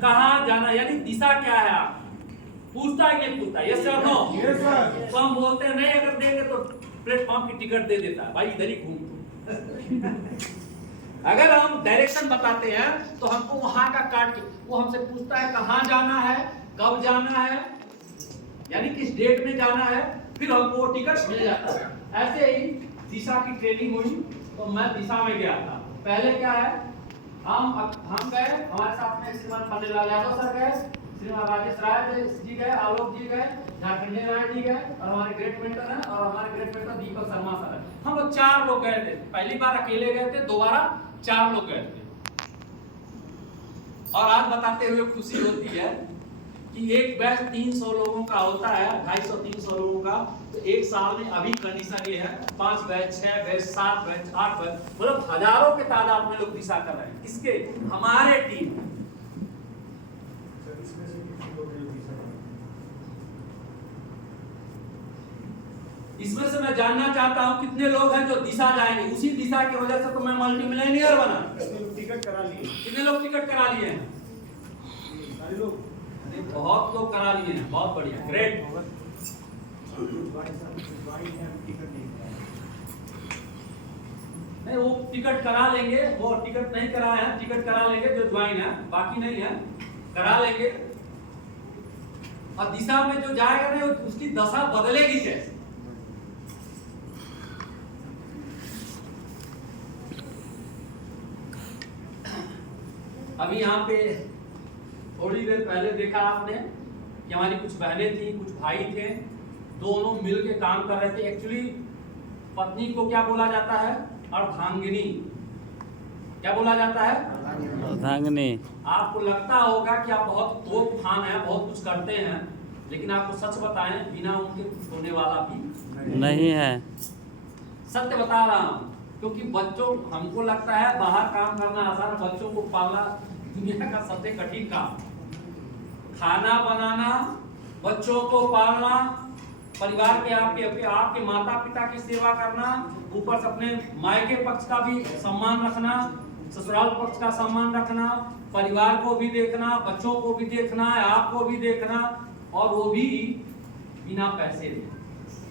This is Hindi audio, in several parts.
कहाँ जाना, यानी दिशा क्या है आप पूछता है कि पूछता है, यस सर नो? तो हम बोलते हैं नहीं, अगर देंगे तो प्लेटफॉर्म की टिकट दे देता है, भाई इधर ही घूम तू। अगर हम डायरेक्शन बताते हैं तो हमको वहां का काट के वो हमसे पूछता है कहाँ जाना है, कब जाना है, यानी किस डेट में जाना है, फिर हमको टिकट मिल जाता है। ऐसे ही दिशा की ट्रेनिंग हुई तो मैं दिशा में गया था। पहले क्या है, हम गए, हमारे साथ में श्रीमान पन्नेलाल यादव सर गए, श्रीमान राजेश राय जी गए, आलोक जी गए, झारखंडी राय जी गए, और हमारे ग्रेट मेंटर हैं, और हमारे great mentor Deepak Sharma sir हैं। हम लोग 4 लोग गए थे। पहली बार अकेले गए थे, दोबारा 4 लोग गए थे। और आज बताते हुए खुशी होती है कि एक बैच 300 लोगों का होता है, 250-300 लोगों का, तो एक साल में अभी कंडीशन ये है 5 बैच, 6 बैच, 7 बैच, 8 बैच, मतलब हजारों के तादाद में लोग दिशा कर रहे हैं। किसके? हमारे टीम। इसमें से मैं जानना चाहता हूं कितने लोग हैं जो दिशा जाएंगे। उसी दिशा की वजह से तो मैं मल्टी मिलियनियर बना। टिकट करा लिए। कितने लोग टिकट करा लिए हैं? सारे लोग। बहुत लोग करा लिए हैं, बहुत बढ़िया, ग्रेट। नहीं, वो टिकट करा लेंगे, वो टिकट नहीं कराए हैं, टिकट करा लेंगे जो ज्वाइन है, बाकी नहीं है, करा लेंगे। और दिशा में जो जाएगा ना उसकी दशा बदलेगी कैसे? अभी यहाँ पे थोड़ी देर पहले देखा आपने कि हमारी कुछ बहनें थी, कुछ भाई थे, दोनों मिल के काम कर रहे थे। एक्चुअली पत्नी को क्या बोला जाता है? अर्धांगिनी। क्या बोला जाता है? अर्धांगिनी। आपको लगता होगा कि आप बहुत तोप खान है, बहुत कुछ करते हैं, लेकिन आपको सच बताएं, बिना उनके कुछ होने वाला भी नहीं है। सत्य बता रहा हूँ, क्योंकि बच्चों, हमको लगता है बाहर काम करना आसान, बच्चों को पालना दुनिया का सबसे कठिन काम। खाना बनाना, बच्चों को पालना, परिवार के आपके माता पिता की सेवा करना, ऊपर से अपने मायके पक्ष का भी सम्मान रखना, ससुराल पक्ष का सम्मान रखना, परिवार को भी देखना, बच्चों को भी देखना है, आपको भी देखना, और वो भी बिना पैसे दे।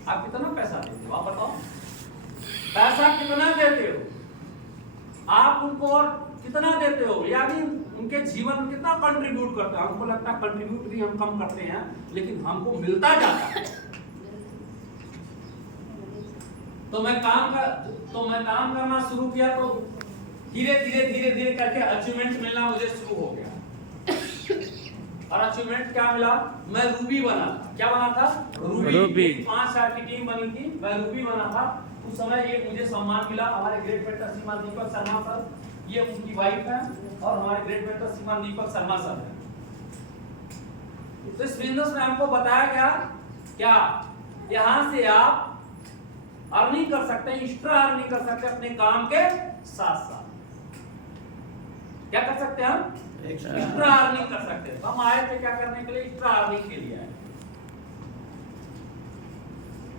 आप कितना पैसा देते हो? आप बताओ, पैसा कितना देते हो? आप उनको और कितना देते हो? यानी उनके जीवन में कितना कंट्रीब्यूट करते हो? हमको लगता है कंट्रीब्यूट भी हम कम करते हैं, लेकिन हमको मिलता जाता है। तो मैं काम करना शुरू किया तो धीरे धीरे करके अचीवमेंट मिलना मुझे शुरू हो गया। और अचीवमेंट क्या मिला? मैं रूबी बना था। क्या बना था? रूबी। 5 साल की टीम बनी थी, मैं रूबी बना था। उस समय ये मुझे सम्मान मिला। हमारे ग्रेट मेंटर श्रीमान दीपक शर्मा सर, ये उनकी वाइफ है, और हमारे ग्रेट मेंटर श्रीमान दीपक शर्मा सर है। तो इस बिजनेस में हमको बताया गया क्या, यहाँ से आप अर्निंग कर सकते हैं, एक्स्ट्रा अर्निंग कर सकते हैं अपने काम के साथ साथ। क्या कर सकते हैं हम? एक्स्ट्रा अर्निंग कर सकते हैं। हम आए थे क्या करने के लिए? एक्स्ट्रा अर्निंग के लिए आए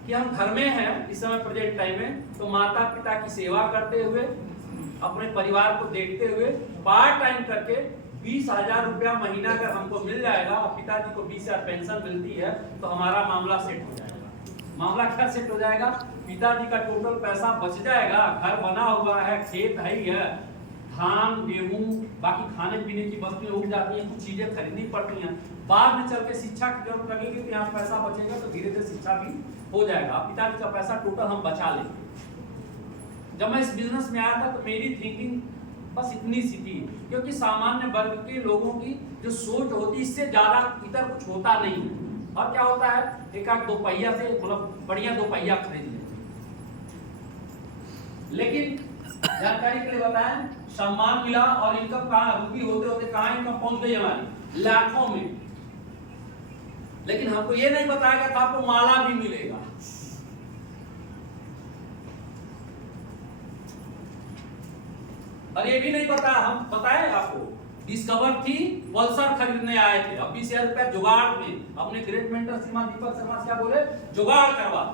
कि हम घर में हैं इस समय प्रेजेंट टाइम में, तो माता पिता की सेवा करते हुए, अपने परिवार को देखते हुए, पार्ट टाइम करके 20,000 रुपया महीना अगर हमको मिल जाएगा, और पिताजी को 20,000 पेंशन मिलती है, तो हमारा मामला सेट हो जाएगा। मामला क्या सेट हो जाएगा? पिताजी का टोटल पैसा बच जाएगा, घर बना हुआ है, खेत है ही है, धान गेहूं बाकी खाने पीने की वस्तुएं उग जाती हैं, कुछ चीजें खरीदनी पड़ती हैं, बाद में चल के शिक्षा की जरूरत लगेगी, तो यहाँ पैसा बचेगा, तो धीरे धीरे शिक्षा भी हो जाएगा। पिताजी का पैसा टोटल हम बचा लेंगे। जब मैं इस बिजनेस में आया था तो मेरी थिंकिंग बस इतनी सी थी, क्योंकि सामान्य वर्ग के लोगों की जो सोच होती, इससे ज्यादा इधर कुछ होता नहीं है। और क्या होता है, एक आध 2 पहिया से, मतलब बढ़िया 2 पहिया खरीद लेते। लेकिन जानकारी के लिए बताएं, सम्मान मिला, और इनकम कहाँ रुपी होते होते कहाँ इनकम पहुंच गई हमारी? लाखों में। लेकिन हमको ये नहीं बताया गया था आपको माला भी मिलेगा। और ये भी नहीं पता, हम बताए आपको, डिस्कवर थी, पल्सर खरीदने आए थे, अब 20,000 रुपया जुगाड़ में। अपने ग्रेट मेंटर श्रीमान दीपक शर्मा से क्या बोले? जुगाड़ करवा।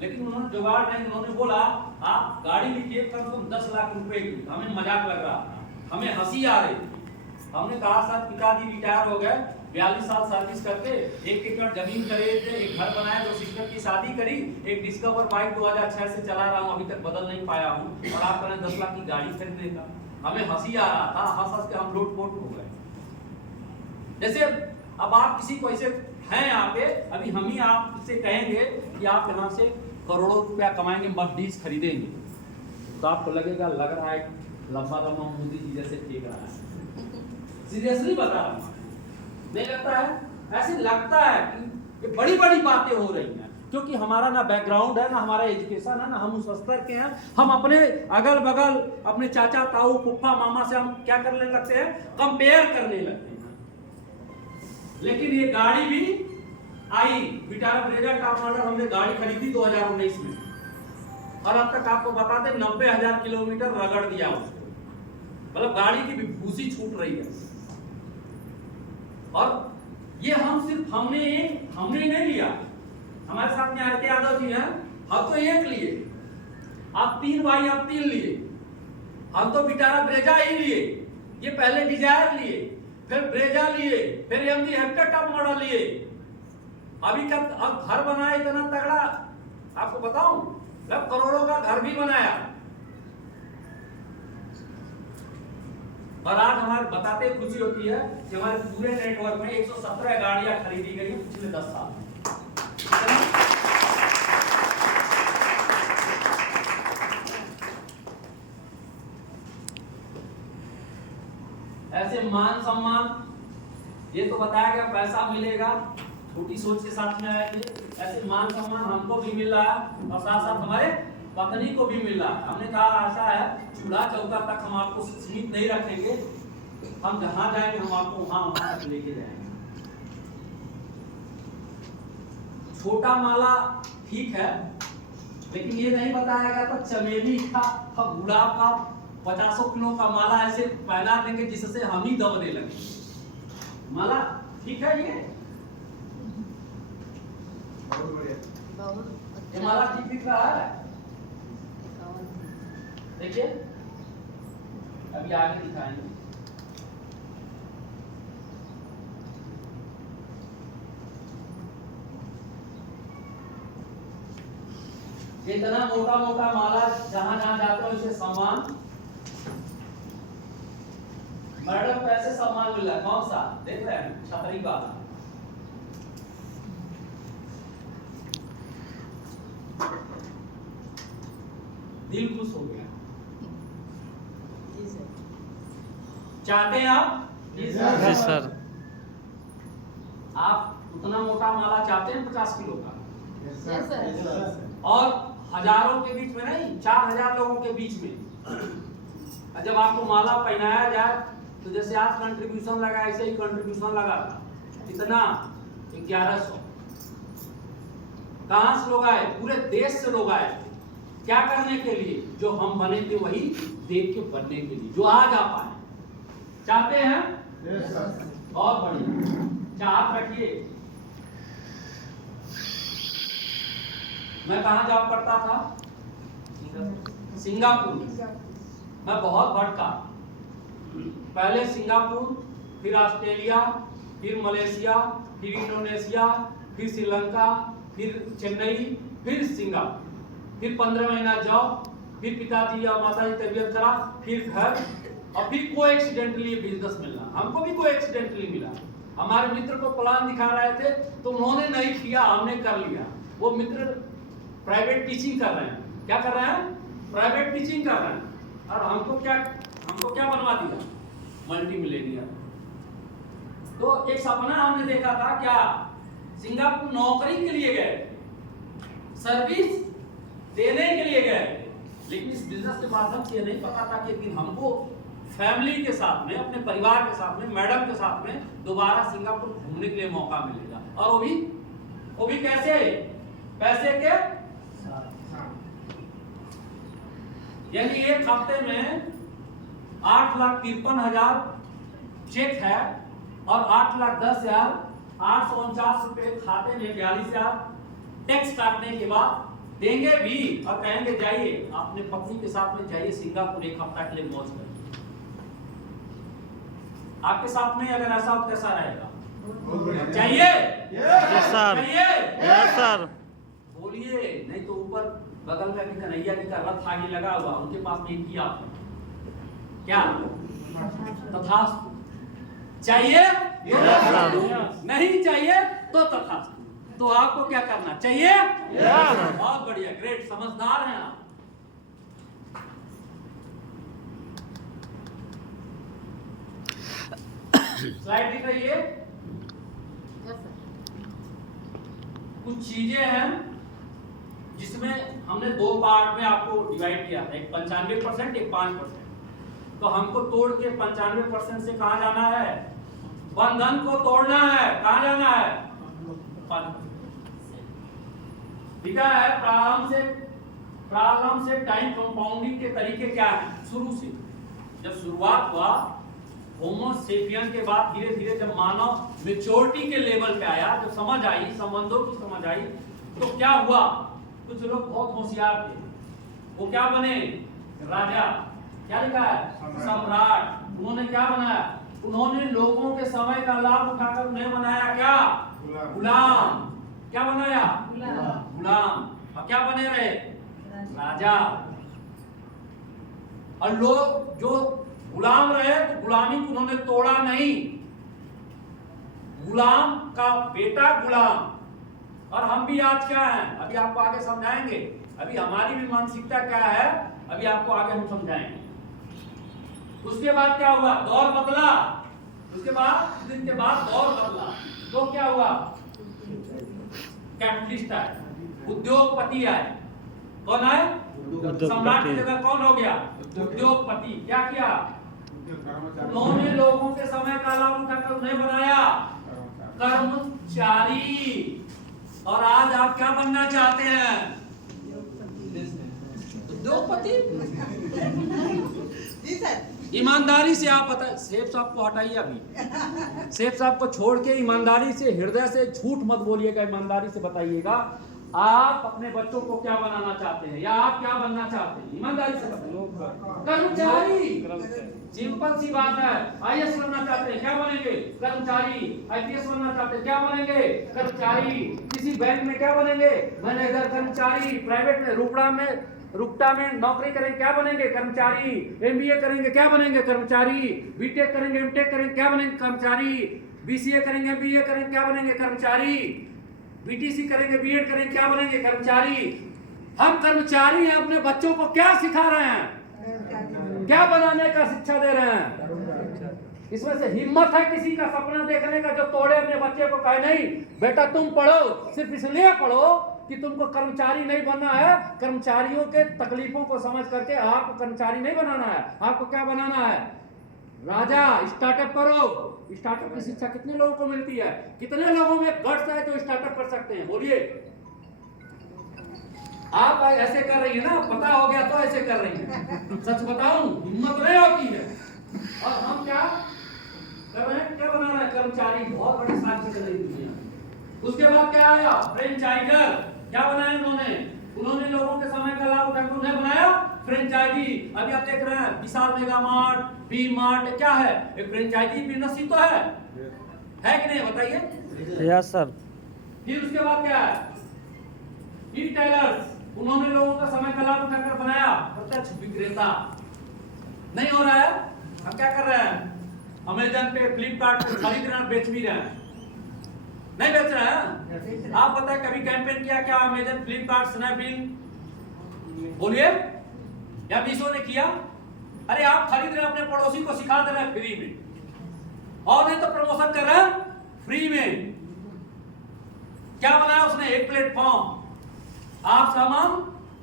लेकिन उन्होंने जुगाड़ नहीं, उन्होंने बोला आप गाड़ी लीजिए कम से कम 10 लाख रुपए की। हमें मजाक लग रहा था, हमें हंसी आ रही थी। हमने कहा सर पिताजी रिटायर हो गए, 42 साल सर्विस करके 1 एकड़ जमीन खरीदे, एक घर बनाया, 2 सिस्टर की शादी करी, एक डिस्कवर बाइक 2006 से चला रहा हूँ, अभी तक बदल नहीं पाया हूँ, और आप करें 10 लाख की गाड़ी खरीदने का। हमें हंसी आ रहा था, हंस हंस के हम लोटपोट हो गए। जैसे अब आप किसी को ऐसे हैं यहाँ पे, अभी हम ही आपसे कहेंगे कि आप यहाँ से करोड़ों रुपया कमाएंगे, मर्सिडीज खरीदेंगे, तो आपको लगेगा लग रहा है लंबा लंबा मोदी जी जैसे फेंक रहा है। सीरियसली बता रहा हूँ, नहीं लगता है? ऐसे लगता है कि ये बड़ी बड़ी बातें हो रही हैं, क्योंकि हमारा ना बैकग्राउंड है, ना हमारा एजुकेशन है, ना हम उस स्तर के हैं। हम अपने अगल बगल अपने चाचा ताऊ फूफा मामा से हम क्या करने लगते हैं, कंपेयर करने लगते हैं। लेकिन ये गाड़ी भी आई, विटारा ब्रेजा टॉप मॉडल हमने गाड़ी खरीदी 2019 में, और अब तक आपको बता दें 90,000 किलोमीटर रगड़ दिया उसको, मतलब गाड़ी की भी भूसी छूट रही है। और ये हम सिर्फ हमने नहीं लिया, हमारे साथ में आर के यादव जी हैं, हम तो एक लिए, आप 3 भाई आप 3 लिए, हम तो विटारा ब्रेजा ही लिए, ये पहले डिजायर लिए, फिर ब्रेजा लिए, फिर एमजी हेक्टर टॉप मॉडल लिए, अभी का अब घर बनाया इतना तगड़ा, आपको बताऊं, मतलब करोड़ों का घर भी बनाया। और आज हमारे बताते खुशी होती है कि हमारे पूरे नेटवर्क में 117 गाड़ियां खरीदी गई पिछले 10 साल में। ऐसे मान सम्मान, ये तो बताया गया पैसा मिलेगा, छोटी सोच के साथ में आएंगे, ऐसे मान सम्मान हमको भी मिल रहा है, और साथ साथ हमारे पत्नी को भी मिल रहा है। हमने कहा आशा है चूल्हा चौका तक हम आपको सीमित नहीं रखेंगे, हम जहां जाएंगे हम आपको वहां तक लेके जाएंगे। छोटा माला ठीक है, लेकिन ये नहीं बताया गया था चमेली का गुलाब का 50 किलो का माला ऐसे पहना देंगे जिससे हम ही दबने लगे। माला ठीक है, ये माला ठीक दिख रहा है, देखिए अभी आगे दिखाएंगे। इतना मोटा मोटा माला जहां जहां जाते हो इसे सम्मान, मैडम को ऐसे सम्मान मिल रहा है, कौन सा देख रहे हैं, छतरी वाला। दिल खुश हो गया। चाहते हैं आप? जी सर। आप उतना मोटा माला चाहते हैं 50 किलो का? Yes sir. और हजारों के बीच में नहीं, 4000 लोगों के बीच में जब आपको माला पहनाया जाए तो जैसे आज कंट्रीब्यूशन लगा ऐसे ही कंट्रीब्यूशन लगा था, कितना 1100। कहां से लोग आए? पूरे देश से लोग आए। क्या करने के लिए? जो हम बने थे वही देख के बनने के लिए, जो आज आप आए। चाहते हैं? Yes sir. बहुत बढ़िया, चाहत रखिए। मैं कहाँ जॉब करता था? सिंगापुर। मैं बहुत भटका, पहले सिंगापुर, फिर ऑस्ट्रेलिया, फिर मलेशिया, फिर इंडोनेशिया, फिर श्रीलंका, फिर चेन्नई, फिर सिंगापुर, फिर 15 महीना जॉब, फिर पिताजी या माताजी तबीयत खराब, फिर घर, और फिर को एक्सीडेंटली बिजनेस मिलना। हमको भी को एक्सीडेंटली मिला। हमारे मित्र को प्लान दिखा रहे थे तो उन्होंने नहीं किया, हमने कर लिया। वो मित्र प्राइवेट टीचिंग कर रहे हैं। क्या कर रहे हैं? प्राइवेट टीचिंग कर रहे हैं। और हमको क्या बनवा दिया? Multi Millionaire. तो एक सपना हमने देखा था, क्या सिंगापुर नौकरी के लिए गए, सर्विस देने के लिए गए, लेकिन इस बिजनेस के माध्यम से ये नहीं पता था कि एक दिन हमको फैमिली के साथ में, अपने परिवार के साथ में, मैडम के साथ में दोबारा सिंगापुर घूमने के लिए मौका मिलेगा। और वो भी कैसे? पैसे के, यानी एक हफ्ते में 8,53,000 चेक है और 8,10,849 रुपए खाते में, 42,000 टैक्स काटने के बाद देंगे भी और कहेंगे जाइए अपने पत्नी के साथ में जाइए सिंगापुर, एक हफ्ता के लिए मौज करिए। आपके साथ में अगर ऐसा हो कैसा रहेगा? चाहिए? यस सर, चाहिए? Yes sir. बोलिए, नहीं तो ऊपर बगल में अभी कन्हैया जी का रथ आगे लगा हुआ, उनके पास नहीं किया क्या? तथास्तु। चाहिए? Yes sir. नहीं चाहिए तो तथास्तु। तो आपको क्या करना चाहिए? यस। बहुत बढ़िया, ग्रेट, समझदार हैं आप। स्लाइड दिख रही है? कुछ चीजें हैं जिसमें हमने दो पार्ट में आपको डिवाइड किया था, एक 95%, एक 5%। तो हमको तोड़ के 95% से कहां जाना है? बंधन को तोड़ना है। कहां जाना है? 5%। ठीक है? प्रारंभ से टाइम कंपाउंडिंग के तरीके क्या है? शुरू से जब शुरुआत हुआ होमो सेपियन के बाद धीरे धीरे जब मानव मेच्योरिटी के लेवल पे आया, जब समझ आई, संबंधों की समझ आई, तो क्या हुआ? कुछ लोग बहुत होशियार थे, वो क्या बने? राजा। क्या लिखा है? सम्राट। उन्होंने क्या बनाया? उन्होंने लोगों के समय का लाभ उठाकर उन्हें बनाया क्या? गुलाम। क्या बनाया? गुलाम। अब क्या बने रहे? राजा। और लोग जो गुलाम रहे तो गुलामी को उन्होंने तोड़ा नहीं। गुलाम का बेटा गुलाम। और हम भी आज क्या हैं? अभी आपको आगे समझाएंगे। अभी हमारी भी मानसिकता क्या है, अभी आपको आगे हम समझाएंगे। उसके बाद क्या हुआ? दौर बदला। उसके बाद कुछ दिन के बाद दौर बदला। तो क्या हुआ? कैपिटलिस्ट आए, उद्योगपति आए। कौन आए? सम्राट की जगह कौन हो गया? उद्योगपति। क्या किया? उन्होंने लोगों के समय का लाभ उठाकर उन्हें बनाया कर्मचारी। और आज आप क्या बनना चाहते हैं? उद्योगपति। ईमानदारी से आप बता, सेठ साहब को हटाइए अभी। सेठ साहब को छोड़ के ईमानदारी से, हृदय से झूठ मत बोलिएगा, ईमानदारी से बताइएगा आप अपने बच्चों को क्या बनाना चाहते हैं, या आप क्या बनना चाहते हैं? ईमानदारी से बताइए। कर्मचारी। सिंपल सी बात है। आईएएस बनना चाहते हैं, क्या बनेंगे? कर्मचारी। आईपीएस बनना चाहते हैं, क्या बनेंगे? कर्मचारी। किसी बैंक में क्या बनेंगे? मैनेजर। कर्मचारी। प्राइवेट में रुकटा में नौकरी करेंगे, क्या बनेंगे? कर्मचारी। एमबीए करेंगे, क्या बनेंगे? कर्मचारी। बीटेक करेंगे, एमटेक करेंगे, क्या बनेंगे? कर्मचारी। बीसीए करेंगे, बीए करेंगे, क्या बनेंगे? कर्मचारी। बीटीसी करेंगे, बीएड करेंगे, क्या बनेंगे? कर्मचारी। हम कर्मचारी हैं। अपने बच्चों को क्या सिखा रहे हैं? क्या बनाने का शिक्षा दे रहे हैं? इसमें से हिम्मत है किसी का सपना देखने का जो तोड़े अपने बच्चे को? कहे नहीं बेटा तुम पढ़ो, सिर्फ इसलिए पढ़ो कि तुमको कर्मचारी नहीं बनना है। कर्मचारियों के तकलीफों को समझ करके आपको कर्मचारी नहीं बनाना है। आपको क्या बनाना है? राजा। स्टार्टअप करो। स्टार्टअप की शिक्षा कितने लोगों को मिलती है? कितने लोगों में गट्स है जो स्टार्टअप कर सकते हैं? बोलिए। आप ऐसे कर रही है ना, पता हो गया तो ऐसे कर रही है। सच बताऊं, हिम्मत नहीं होती है। और हम क्या कर रहे हैं? क्या बना रहे हैं? कर्मचारी। बहुत बड़ी साजिश चल रही दुनिया। उसके बाद क्या आया? फ्रेंचाइजर। क्या बनाया उन्होंने लोगों के समय का लाभ उठाकर उन्हें बनाया फ्रेंचाइजी। अभी आप देख रहे हैं विशाल मेगा मार्ट, वी मार्ट, क्या है? एक फ्रेंचाइजी बिजनेस ही तो है कि नहीं? बताइए। Yes sir. फिर उसके बाद क्या है? ई टेलर्स। उन्होंने लोगों का समय का लाभ उठाकर बनाया प्रत्यक्ष विक्रेता। नहीं हो रहा है? हम क्या कर रहे हैं? अमेजन पे, फ्लिपकार्ट पे खरीद रहे हैं, बेच भी रहे हैं। नहीं बेच रहे हैं? आप बताएं कभी कैंपेन किया क्या? अमेजन, फ्लिपकार्ट, स्नैपडील, बोलिए, या मीशो ने किया? अरे आप खरीद रहे हैं, अपने पड़ोसी को सिखा दे रहे हैं फ्री में, और नहीं तो प्रमोशन कर रहे हैं फ्री में। क्या बनाया उसने? एक प्लेटफॉर्म। आप सामान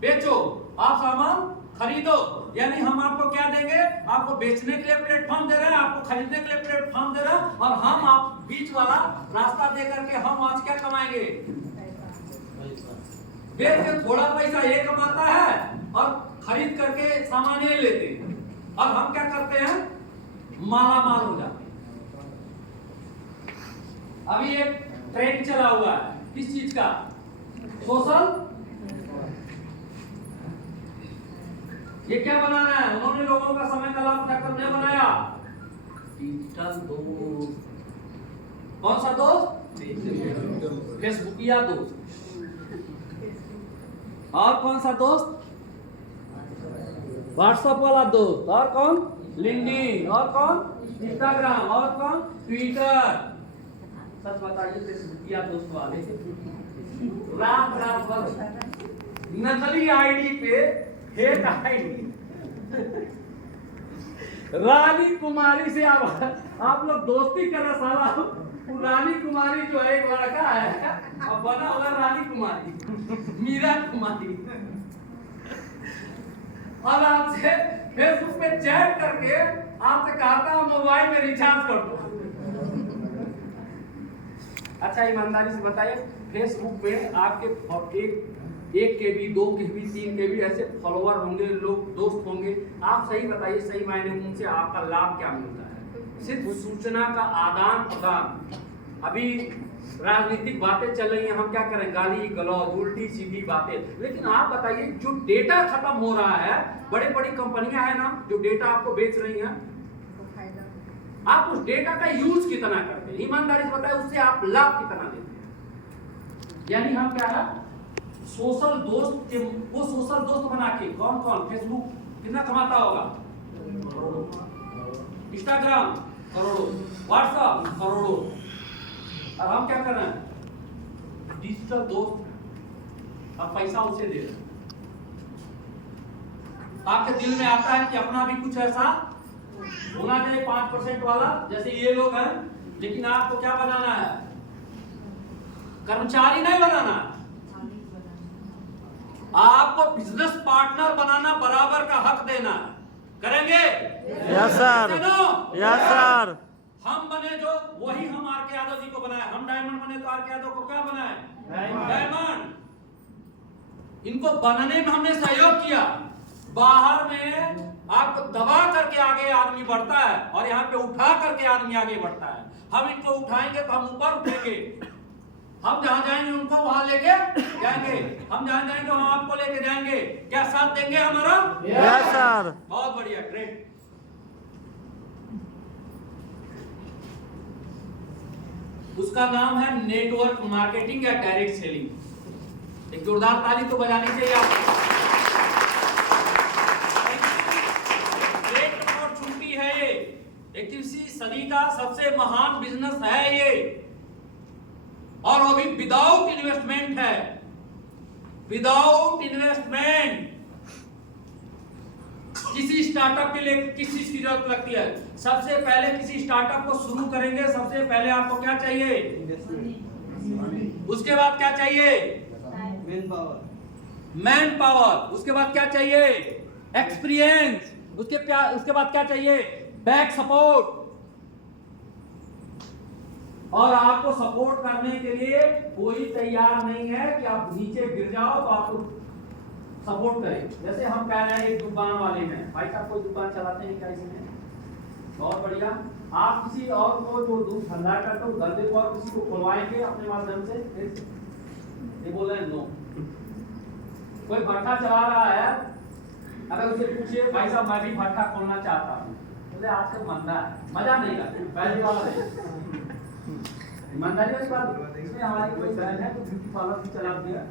बेचो, आप सामान खरीदो। यानी हम आपको क्या देंगे? आपको बेचने के लिए प्लेटफॉर्म दे रहे हैं, आपको खरीदने के लिए प्लेटफॉर्म दे रहे हैं, और हम आप बीच वाला रास्ता दे करके हम आज क्या कमाएंगे? बेच के थोड़ा पैसा ये कमाता है और खरीद करके सामान ये लेते हैं, और हम क्या करते हैं? माला माल हो जाते हैं। अभी एक ट्रेंड चला हुआ है, किस चीज का? सोशल। ये क्या बना रहा है? उन्होंने लोगों का समय का लाभ उठाकर नहीं बनाया डिजिटल दोस्त, कौन सा दोस्त? फेसबुकिया दोस्त। और कौन सा दोस्त? व्हाट्सएप वाला दोस्त। और कौन? लिंक्डइन। और कौन? इंस्टाग्राम। और कौन? ट्विटर। सच बताइए फेसबुकिया दोस्त वाले रात रात भर नकली आईडी पे, फेक आईडी, रानी कुमारी से आप लोग दोस्ती करें। साला रानी कुमारी जो है एक लड़का है, अब बना हुआ रानी कुमारी, मीरा कुमारी, और आपसे फेसबुक पे चैट करके आपसे कहता मोबाइल में रिचार्ज कर दो। अच्छा ईमानदारी से बताइए, फेसबुक पे आपके एक के भी, 2 के भी, 3 के भी ऐसे फॉलोअर होंगे, लोग दोस्त होंगे। आप सही बताइए, सही मायने में उनसे आपका लाभ क्या मिलता है? सिर्फ सूचना का आदान प्रदान। अभी राजनीतिक बातें चल रही हैं, हम क्या करें? गाली गलौज, उल्टी सीधी बातें। लेकिन आप बताइए, जो डेटा खत्म हो रहा है, बड़ी बड़ी कंपनियां हैं ना जो डेटा आपको बेच रही हैं, आप उस डेटा का यूज कितना करते हैं? ईमानदारी से बताइए, उससे आप लाभ कितना लेते हैं? यानी हम क्या है, सोशल दोस्त के, वो सोशल दोस्त बना के कौन कौन फेसबुक कितना कमाता होगा? इंस्टाग्राम करोड़ों, व्हाट्सएप करोड़ों। और हम क्या कर रहे हैं? डिजिटल दोस्त, अब पैसा उसे दे रहे हैं। आपके दिल में आता है कि अपना भी कुछ ऐसा होना चाहिए 5% वाला, जैसे ये लोग हैं। लेकिन आपको क्या बनाना है? कर्मचारी नहीं बनाना है, आपको बिजनेस पार्टनर बनाना, बराबर का हक देना है। करेंगे? Yes sir, yes sir. हम बने जो, वही हम आर के यादव जी को बनाए। हम डायमंड बने तो आर के यादव को क्या बनाए? डायमंड। इनको बनने में हमने सहयोग किया। बाहर में आपको दबा करके आगे आदमी बढ़ता है, और यहाँ पे उठा करके आदमी आगे बढ़ता है। हम इनको उठाएंगे तो हम ऊपर उठेंगे। हम जहां जाएंगे उनको वहां लेके जाएंगे, हम जहां जाएंगे वहां आपको लेके जाएंगे। क्या साथ देंगे हमारा? Yes sir. बहुत बढ़िया, ग्रेट। उसका नाम है नेटवर्क मार्केटिंग या डायरेक्ट सेलिंग। एक जोरदार ताली तो बजानी चाहिए आपको। ग्रेट अपॉर्चुनिटी है ये, 21वीं सदी का सबसे महान बिजनेस है ये, और वो भी विदाउट इन्वेस्टमेंट है। Without investment. किसी स्टार्टअप के लिए किस चीज की जरूरत लगती है? सबसे पहले किसी स्टार्टअप को शुरू करेंगे, सबसे पहले आपको क्या चाहिए? उसके बाद क्या चाहिए? Man power. उसके बाद क्या चाहिए? एक्सपीरियंस। उसके बाद क्या चाहिए? Back support. और आपको सपोर्ट करने के लिए कोई तैयार नहीं है कि आप नीचे गिर जाओ तो आपको सपोर्ट करें। जैसे हम कह रहे हैं एक दुकान वाले हैं, भाई साहब कोई दुकान चलाते हैं क्या इसमें? बहुत बढ़िया। आप किसी और को जो दूध धंधा करते हो धंधे को और किसी को खुलवाएंगे अपने माध्यम से? ये बोल रहे हैं नो। कोई भट्ठा चला रहा है, अगर उसे पूछिए भाई साहब मैं भी भट्ठा खोलना चाहता हूँ, बोले आजकल मंदा है, मजा नहीं आता। पहले वाला है ईमानदारी वाली बात। इसमें हमारी कोई बहन है तो ब्यूटी पार्लर भी चला दिया।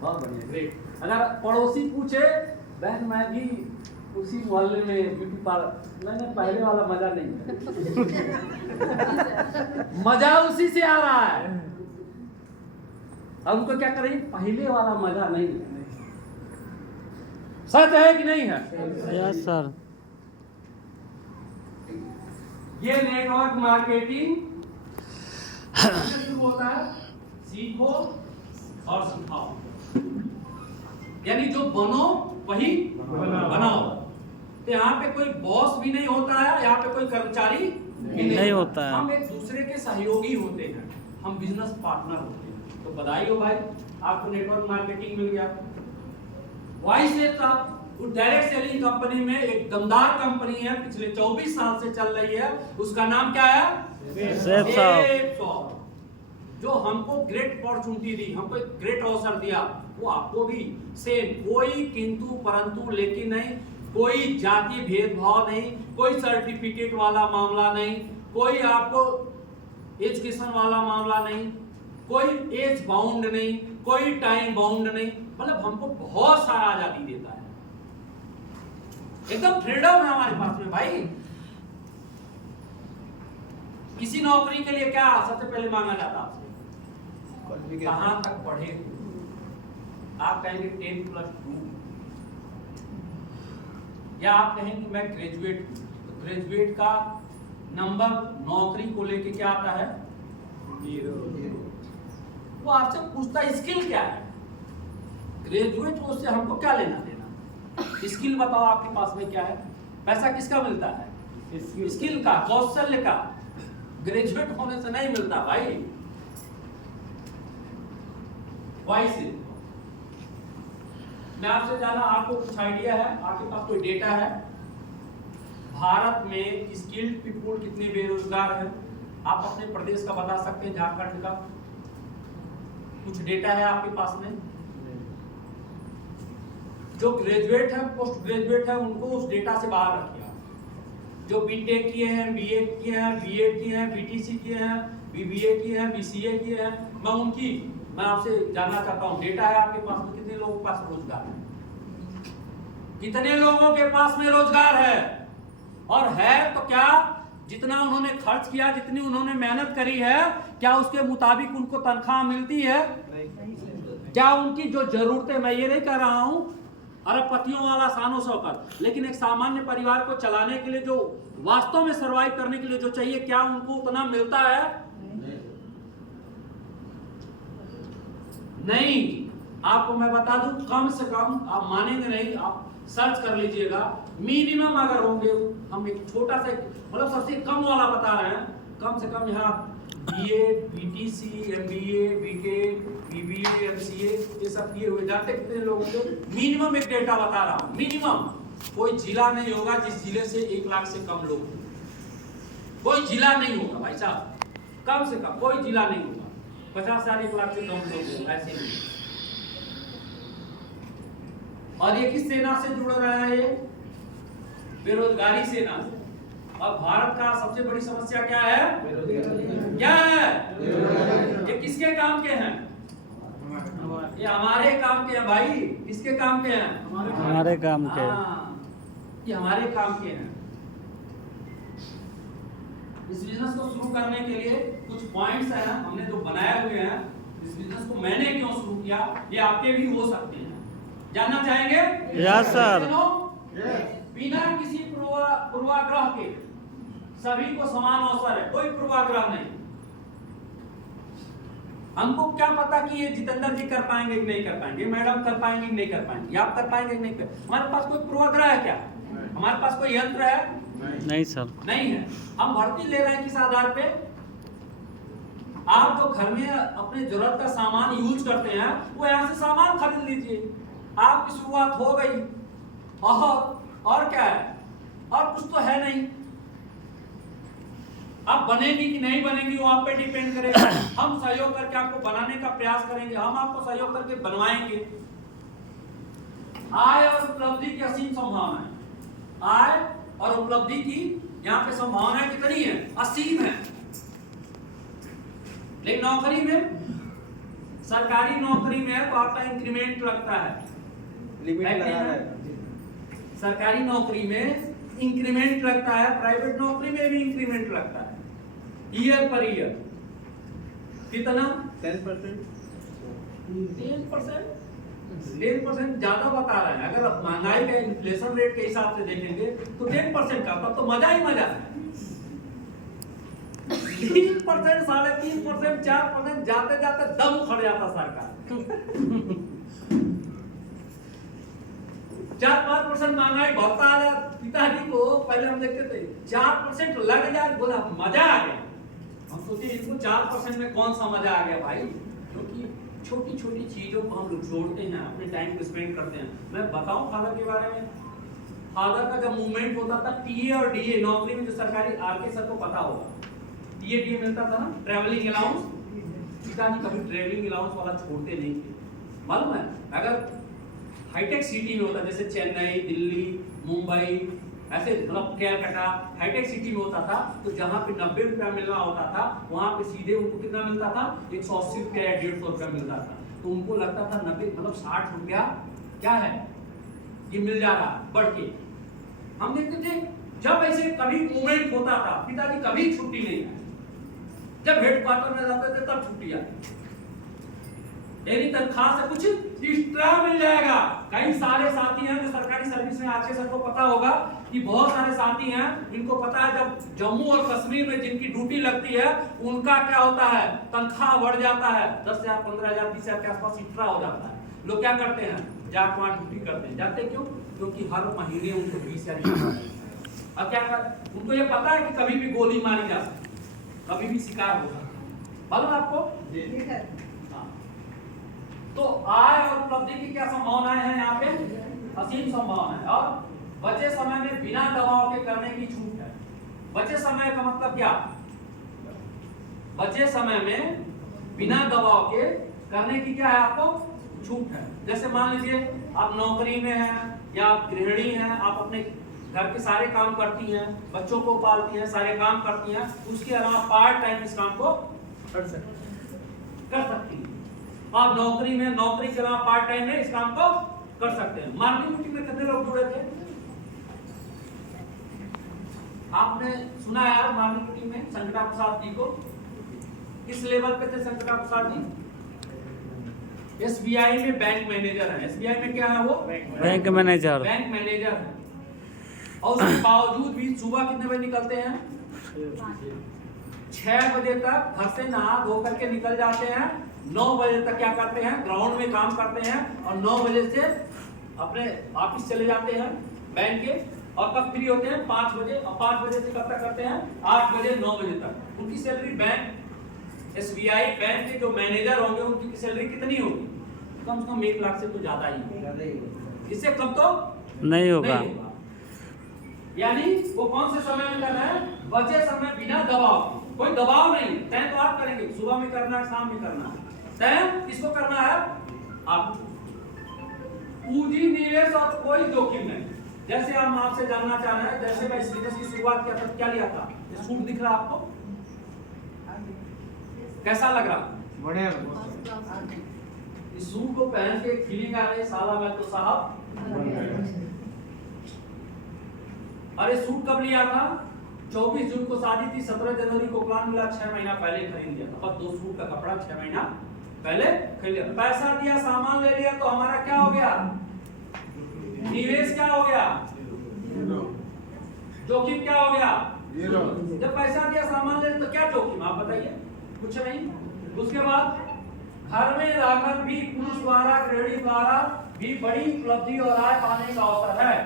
बहुत बढ़िया, ग्रेट। अगर पड़ोसी पूछे बहन मैं भी उसी मोहल्ले में ब्यूटी पार्लर, मैंने पहले वाला मजा नहीं मजा उसी से आ रहा है। अब उनको क्या करें? पहले वाला मजा नहीं। सच है कि नहीं है? Yes sir. ये नेटवर्क मार्केटिंग शुरू होता है, सीखो और सिखाओ। यानी जो बनो वही बनाओ। तो यहाँ पे कोई बॉस भी नहीं होता है, यहाँ पे कोई कर्मचारी भी नहीं होता है। हम एक दूसरे के सहयोगी होते हैं, हम बिजनेस पार्टनर होते हैं। तो बधाई हो भाई, आपको नेटवर्क मार्केटिंग मिल गया। वाई से उस डायरेक्ट सेलिंग कंपनी में एक दमदार कंपनी है, पिछले 24 साल से चल रही है, उसका नाम क्या है? सेफसॉफ्ट। जो हमको ग्रेट अपॉर्चुनिटी दी, हमको एक ग्रेट अवसर दिया, वो आपको भी सेम, कोई किंतु परंतु लेकिन नहीं। कोई जाति भेदभाव नहीं, कोई सर्टिफिकेट वाला मामला नहीं, कोई आपको एजुकेशन वाला मामला नहीं, कोई एज बाउंड नहीं, कोई टाइम बाउंड नहीं, मतलब हमको बहुत सारा आजादी देता है, एकदम फ्रीडम है हमारे पास में भाई। किसी नौकरी के लिए क्या सबसे पहले मांगा जाता आपसे, कहां तक पढ़े हो? आप कहेंगे 10+2, या आप कहेंगे मैं ग्रेजुएट हूं, तो ग्रेजुएट का नंबर नौकरी को लेके क्या आता है? 0। वो आपसे पूछता है स्किल क्या है, ग्रेजुएट हो उससे हमको क्या लेना देना, स्किल बताओ आपके पास में क्या है, पैसा किसका मिलता है? स्किल का, कौशल्य का, ग्रेजुएट होने से नहीं मिलता भाई। वाई से मैं आपसे जाना, आपको कुछ आइडिया है, आपके पास कोई डेटा है भारत में स्किल्ड पीपुल कितने बेरोजगार हैं? आप अपने प्रदेश का बता सकते हैं, झारखंड का कुछ डेटा है आपके पास में? जो ग्रेजुएट है, पोस्ट ग्रेजुएट है, उनको उस डेटा से बाहर रखिए। जो बीटेक किए हैं, बीए किए हैं, बीएड किए हैं, बीटीसी किए हैं, बीबीए किए हैं, बीसीए किए हैं, मैं आपसे जानना चाहता हूं, डेटा है आपके पास में, कितने लोगों के पास रोजगार है? कितने लोगों के पास में रोजगार है? और है तो क्या जितना उन्होंने खर्च किया, जितनी उन्होंने मेहनत करी है, क्या उसके मुताबिक उनको तनख्वाह मिलती है? क्या उनकी जो जरूरतें, मैं ये नहीं कह रहा हूं अरबपतियों वाला शानो शौकत, लेकिन एक सामान्य परिवार को चलाने के लिए जो वास्तव में सरवाइव करने के लिए जो चाहिए, क्या उनको उतना मिलता है? नहीं। आपको मैं बता दूं, कम से कम, आप मानेंगे नहीं, आप सर्च कर लीजिएगा, मिनिमम अगर होंगे, हम एक छोटा सा मतलब सबसे कम वाला बता रहे हैं, कम से कम यहाँ BA, BTC, MBA, BTech, BBA, MCA, ये सब किए हुए जाते कितने लोग होंगे? मिनिमम एक डेटा बता रहा हूँ, मिनिमम कोई जिला नहीं होगा जिस जिले से 1 लाख से कम लोग होंगे, कोई जिला नहीं होगा भाई साहब, कम से कम कोई जिला नहीं होगा 50,000 1 लाख से कम लोग होंगे, ऐसे नहीं। और ये किस सेना से जुड़ रहा है? ये बेरोजगारी सेना से। और भारत का सबसे बड़ी समस्या क्या है? क्या है? ये किसके काम के हैं? ये हमारे काम के हैं भाई। किसके काम के हैं? हमारे काम के। ये हमारे काम के हैं। इस बिजनेस को शुरू करने के लिए कुछ पॉइंट्स हैं हमने जो बनाए हुए हैं। इस बिजनेस को मैंने क्यों शुरू किया, ये आपके भी हो सकते हैं। जानना चाहेंगे? Yes sir. बिना किसी पूर्वाग्रह के सभी को समान अवसर है, कोई पूर्वाग्रह नहीं। हमको क्या पता कि ये जितेंद्र जी कर पाएंगे कि नहीं कर पाएंगे, मैडम कर पाएंगे कि नहीं कर पाएंगे, आप कर पाएंगे कि नहीं कर। हमारे पास कोई पूर्वाग्रह है क्या? हमारे पास कोई यंत्र है? नहीं सर, नहीं है। हम भर्ती ले रहे हैं किस आधार पे? आप तो घर में अपने जरूरत का सामान यूज करते हैं, वो यहाँ से सामान खरीद लीजिए, आपकी शुरुआत हो गई। और क्या है? और कुछ तो है नहीं। अब बनेगी कि नहीं बनेगी वो आप पे डिपेंड करेगा। हम सहयोग करके आपको बनाने का प्रयास करेंगे, हम आपको सहयोग करके बनवाएंगे। आय और उपलब्धि की असीम संभावना है। आय और उपलब्धि की यहाँ पे संभावनाएं कितनी है? असीम है। लेकिन नौकरी में, सरकारी नौकरी में है तो आपका इंक्रीमेंट लगता है, लिमिट लगा है। सरकारी नौकरी में इंक्रीमेंट लगता है, प्राइवेट नौकरी में भी इंक्रीमेंट लगता है ईयर पर ईयर। कितना? 10%। 10% ज्यादा बता रहे हैं। अगर महंगाई का इन्फ्लेशन रेट के हिसाब से देखेंगे तो 10% का तब तो मजा ही मजा है। 3%, 3.5%, 4% जाते जाते दम उखड़ जाता सरकार। 4-5% महंगाई भत्ता आया पिताजी को, पहले हम देखते थे 4% लग जाए, बोला मजा आ गया। हम सोचे इनको 4% में कौन सा मजा आ गया भाई, क्योंकि छोटी छोटी चीजों को हम लोग छोड़ते हैं, अपने टाइम को स्पेंड करते हैं। मैं बताऊं फादर के बारे में, फादर का जब मूवमेंट होता था टीए और डीए नौकरी में, जो सरकारी आरके सर को पता होगा, टीए डीए मिलता था ना, ट्रैवलिंग अलाउंस। पिताजी कभी ट्रैवलिंग अलाउंस वाला छोड़ते नहीं थे। मालूम है, अगर हाईटेक सिटी में होता जैसे चेन्नई, दिल्ली, मुंबई, ऐसे मतलब कैलकाटा हाईटेक सिटी में होता था, तो जहाँ पे 90 रुपया मिलना होता था वहाँ पे सीधे उनको कितना मिलता था, 180 रुपया या 150 रुपया मिलता था। तो उनको लगता था 90 मतलब 60 रुपया क्या है ये मिल जा रहा बढ़ के। हम देखते थे जब ऐसे कभी मूवमेंट होता था, पिताजी कभी छुट्टी नहीं है, जब हेडक्वार्टर में जाते थे तब छुट्टी आती, यानी तनख्वाह से कुछ एक्स्ट्रा मिल जाएगा। कई सारे साथी हैं जो सरकारी सर्विस में आके सबको पता होगा कि बहुत सारे साथी हैं इनको पता है जब जम्मू और कश्मीर में जिनकी ड्यूटी लगती है उनका क्या होता है, तनख्वाह बढ़ जाता है, 10,000 15,000 20,000 के आसपास एक्स्ट्रा हो जाता है। लोग क्या करते हैं, जाकर वहां ड्यूटी करते हैं। जानते क्यों? क्योंकि हर महीने उनको 20,000 अब क्या कर, उनको ये पता है कि कभी भी गोली मारी जा सकती, कभी भी शिकार हो सकता है। मालूम आपको? तो आय और उपलब्धि की क्या संभावनाएं हैं यहाँ पे? असीम संभावना है। और बचे समय में बिना दबाव के करने की छूट है। बचे समय का मतलब क्या? बचे समय में बिना दबाव के करने की क्या है, आपको छूट है। जैसे मान लीजिए आप नौकरी में हैं या आप गृहिणी हैं, आप अपने घर के सारे काम करती हैं, बच्चों को पालती हैं, सारे काम करती हैं, उसके अलावा पार्ट टाइम इस काम को कर सकती हैं। आप नौकरी में, नौकरी के अलावा पार्ट टाइम में इस काम को कर सकते हैं। मार्केटिंग मीटिंग में कितने लोग जुड़े थे? आपने सुना है यार मार्केटिंग मीटिंग में संकटा प्रसाद जी को? किस लेवल पे थे संकटा प्रसाद जी? एसबीआई में बैंक मैनेजर है। एसबीआई में क्या है वो? Bank manager. बैंक मैनेजर है। और उसके बावजूद भी सुबह कितने बजे निकलते हैं? 6 बजे तक घर से नहा धो करके निकल जाते हैं। 9 बजे तक क्या करते हैं, ग्राउंड में काम करते हैं और 9 बजे से अपने ऑफिस चले जाते हैं बैंक के। और कब फ्री होते हैं? 5 बजे। और 5 बजे से कब तक करते हैं? 8 बजे 9 बजे तक। उनकी सैलरी बैंक एसबीआई बैंक के जो मैनेजर होंगे उनकी सैलरी कितनी होगी? कम से कम 1 लाख से तो ज्यादा ही होगी, इससे कम तो नहीं होगा। यानी वो कौन से समय में कर रहे हैं? बचे समय बिना दबाव, कोई दबाव नहीं। तय तो आप करेंगे, सुबह में करना है, शाम में करना है, तय किसको करना है? आप। पूंजी निवेश और कोई जोखिम नहीं। जैसे हम आपसे जानना चाह रहे हैं, जैसे मैं इस बिजनेस की शुरुआत किया था क्या लिया था? ये सूट दिख रहा आपको? कैसा लग रहा? बढ़िया। इस सूट को पहन के फीलिंग आ रही, साला मैं तो साहब। अरे सूट कब लिया था? 24 जून को शादी थी, 17 जनवरी को प्लान मिला, 6 महीना पहले खरीद लिया था। बस 2 सूट का कपड़ा 6 महीना पहले खरीद लिया। पैसा दिया, सामान ले लिया, तो हमारा क्या हो गया? निवेश क्या हो गया? जोखिम क्या हो गया? जब पैसा दिया, सामान ले तो क्या जोखिम? आप बताइए। कुछ नहीं। उसके बाद घर में रहकर भी पुरुष द्वारा, गृहिणी द्वारा भी बड़ी उपलब्धि और आय पाने का अवसर है।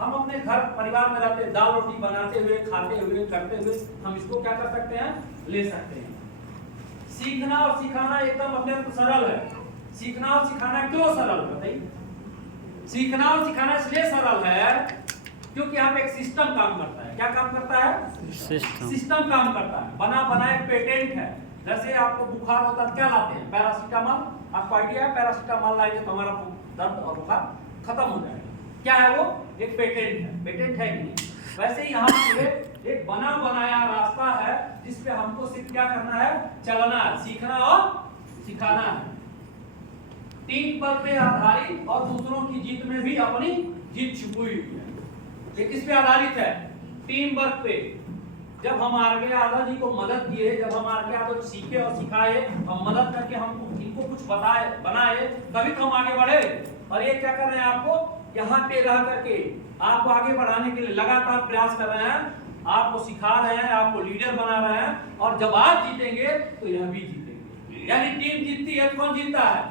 हम अपने घर परिवार में रहते, दाल रोटी बनाते हुए, खाते हुए, करते हुए हम इसको क्या कर सकते हैं? ले सकते हैं। सीखना और सिखाना एकदम अत्यंत सरल है। सीखना और सिखाना क्यों सरल है बताइए? सीखना और सिखाना इसलिए सरल है क्योंकि यहाँ पे एक सिस्टम काम करता है। क्या काम करता है? सिस्टम काम करता है। बना बनाया पेटेंट है। जैसे आपको बुखार होता है, क्या लाते हैं? पैरासीटामोल। आपको आइडिया है? पैरासीटामोल लाएंगे तो हमारा दर्द और बुखार खत्म हो जाएगा। क्या है वो? एक पेटेंट है। पेटेंट है कि नहीं? वैसे ही यहाँ पे एक बना बनाया रास्ता है जिसपे हमको सिर्फ क्या करना है? चलना है, सीखना और सिखाना है। टीम पर पे आधारित और दूसरों की जीत में भी अपनी जीत छुपी हुई है। ये किस पे आधारित है? टीम वर्क पे। जब हम आर.के. यादव जी को मदद किए, जब हम आर.के. यादव सीखे और सिखाए और मदद करके हम इनको कुछ बताए, बनाए, तभी तो हम आगे बढ़े। और ये क्या कर रहे हैं? आपको यहाँ पे रह करके आपको आगे बढ़ाने के लिए लगातार प्रयास कर रहे हैं, आपको सिखा रहे हैं, आपको लीडर बना रहे हैं। और जब आप जीतेंगे तो यह भी जीतेंगे। यानी टीम जीतती है तो कौन जीतता है?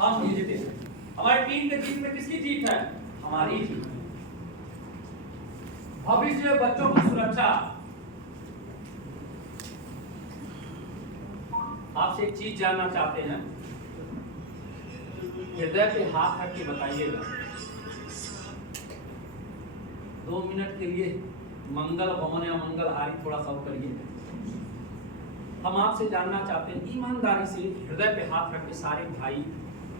हम जीतते हैं। हमारी टीम के जीत में किसकी जीत है? हमारी जीत। भविष्य में बच्चों की सुरक्षा। आपसे एक चीज जानना चाहते हैं, हृदय पे हाथ रख के बताइएगा। 2 मिनट के लिए मंगल भवन या मंगल हारी थोड़ा सा करिए। हम आपसे जानना चाहते हैं ईमानदारी से, हृदय पे हाथ रख के, सारे भाई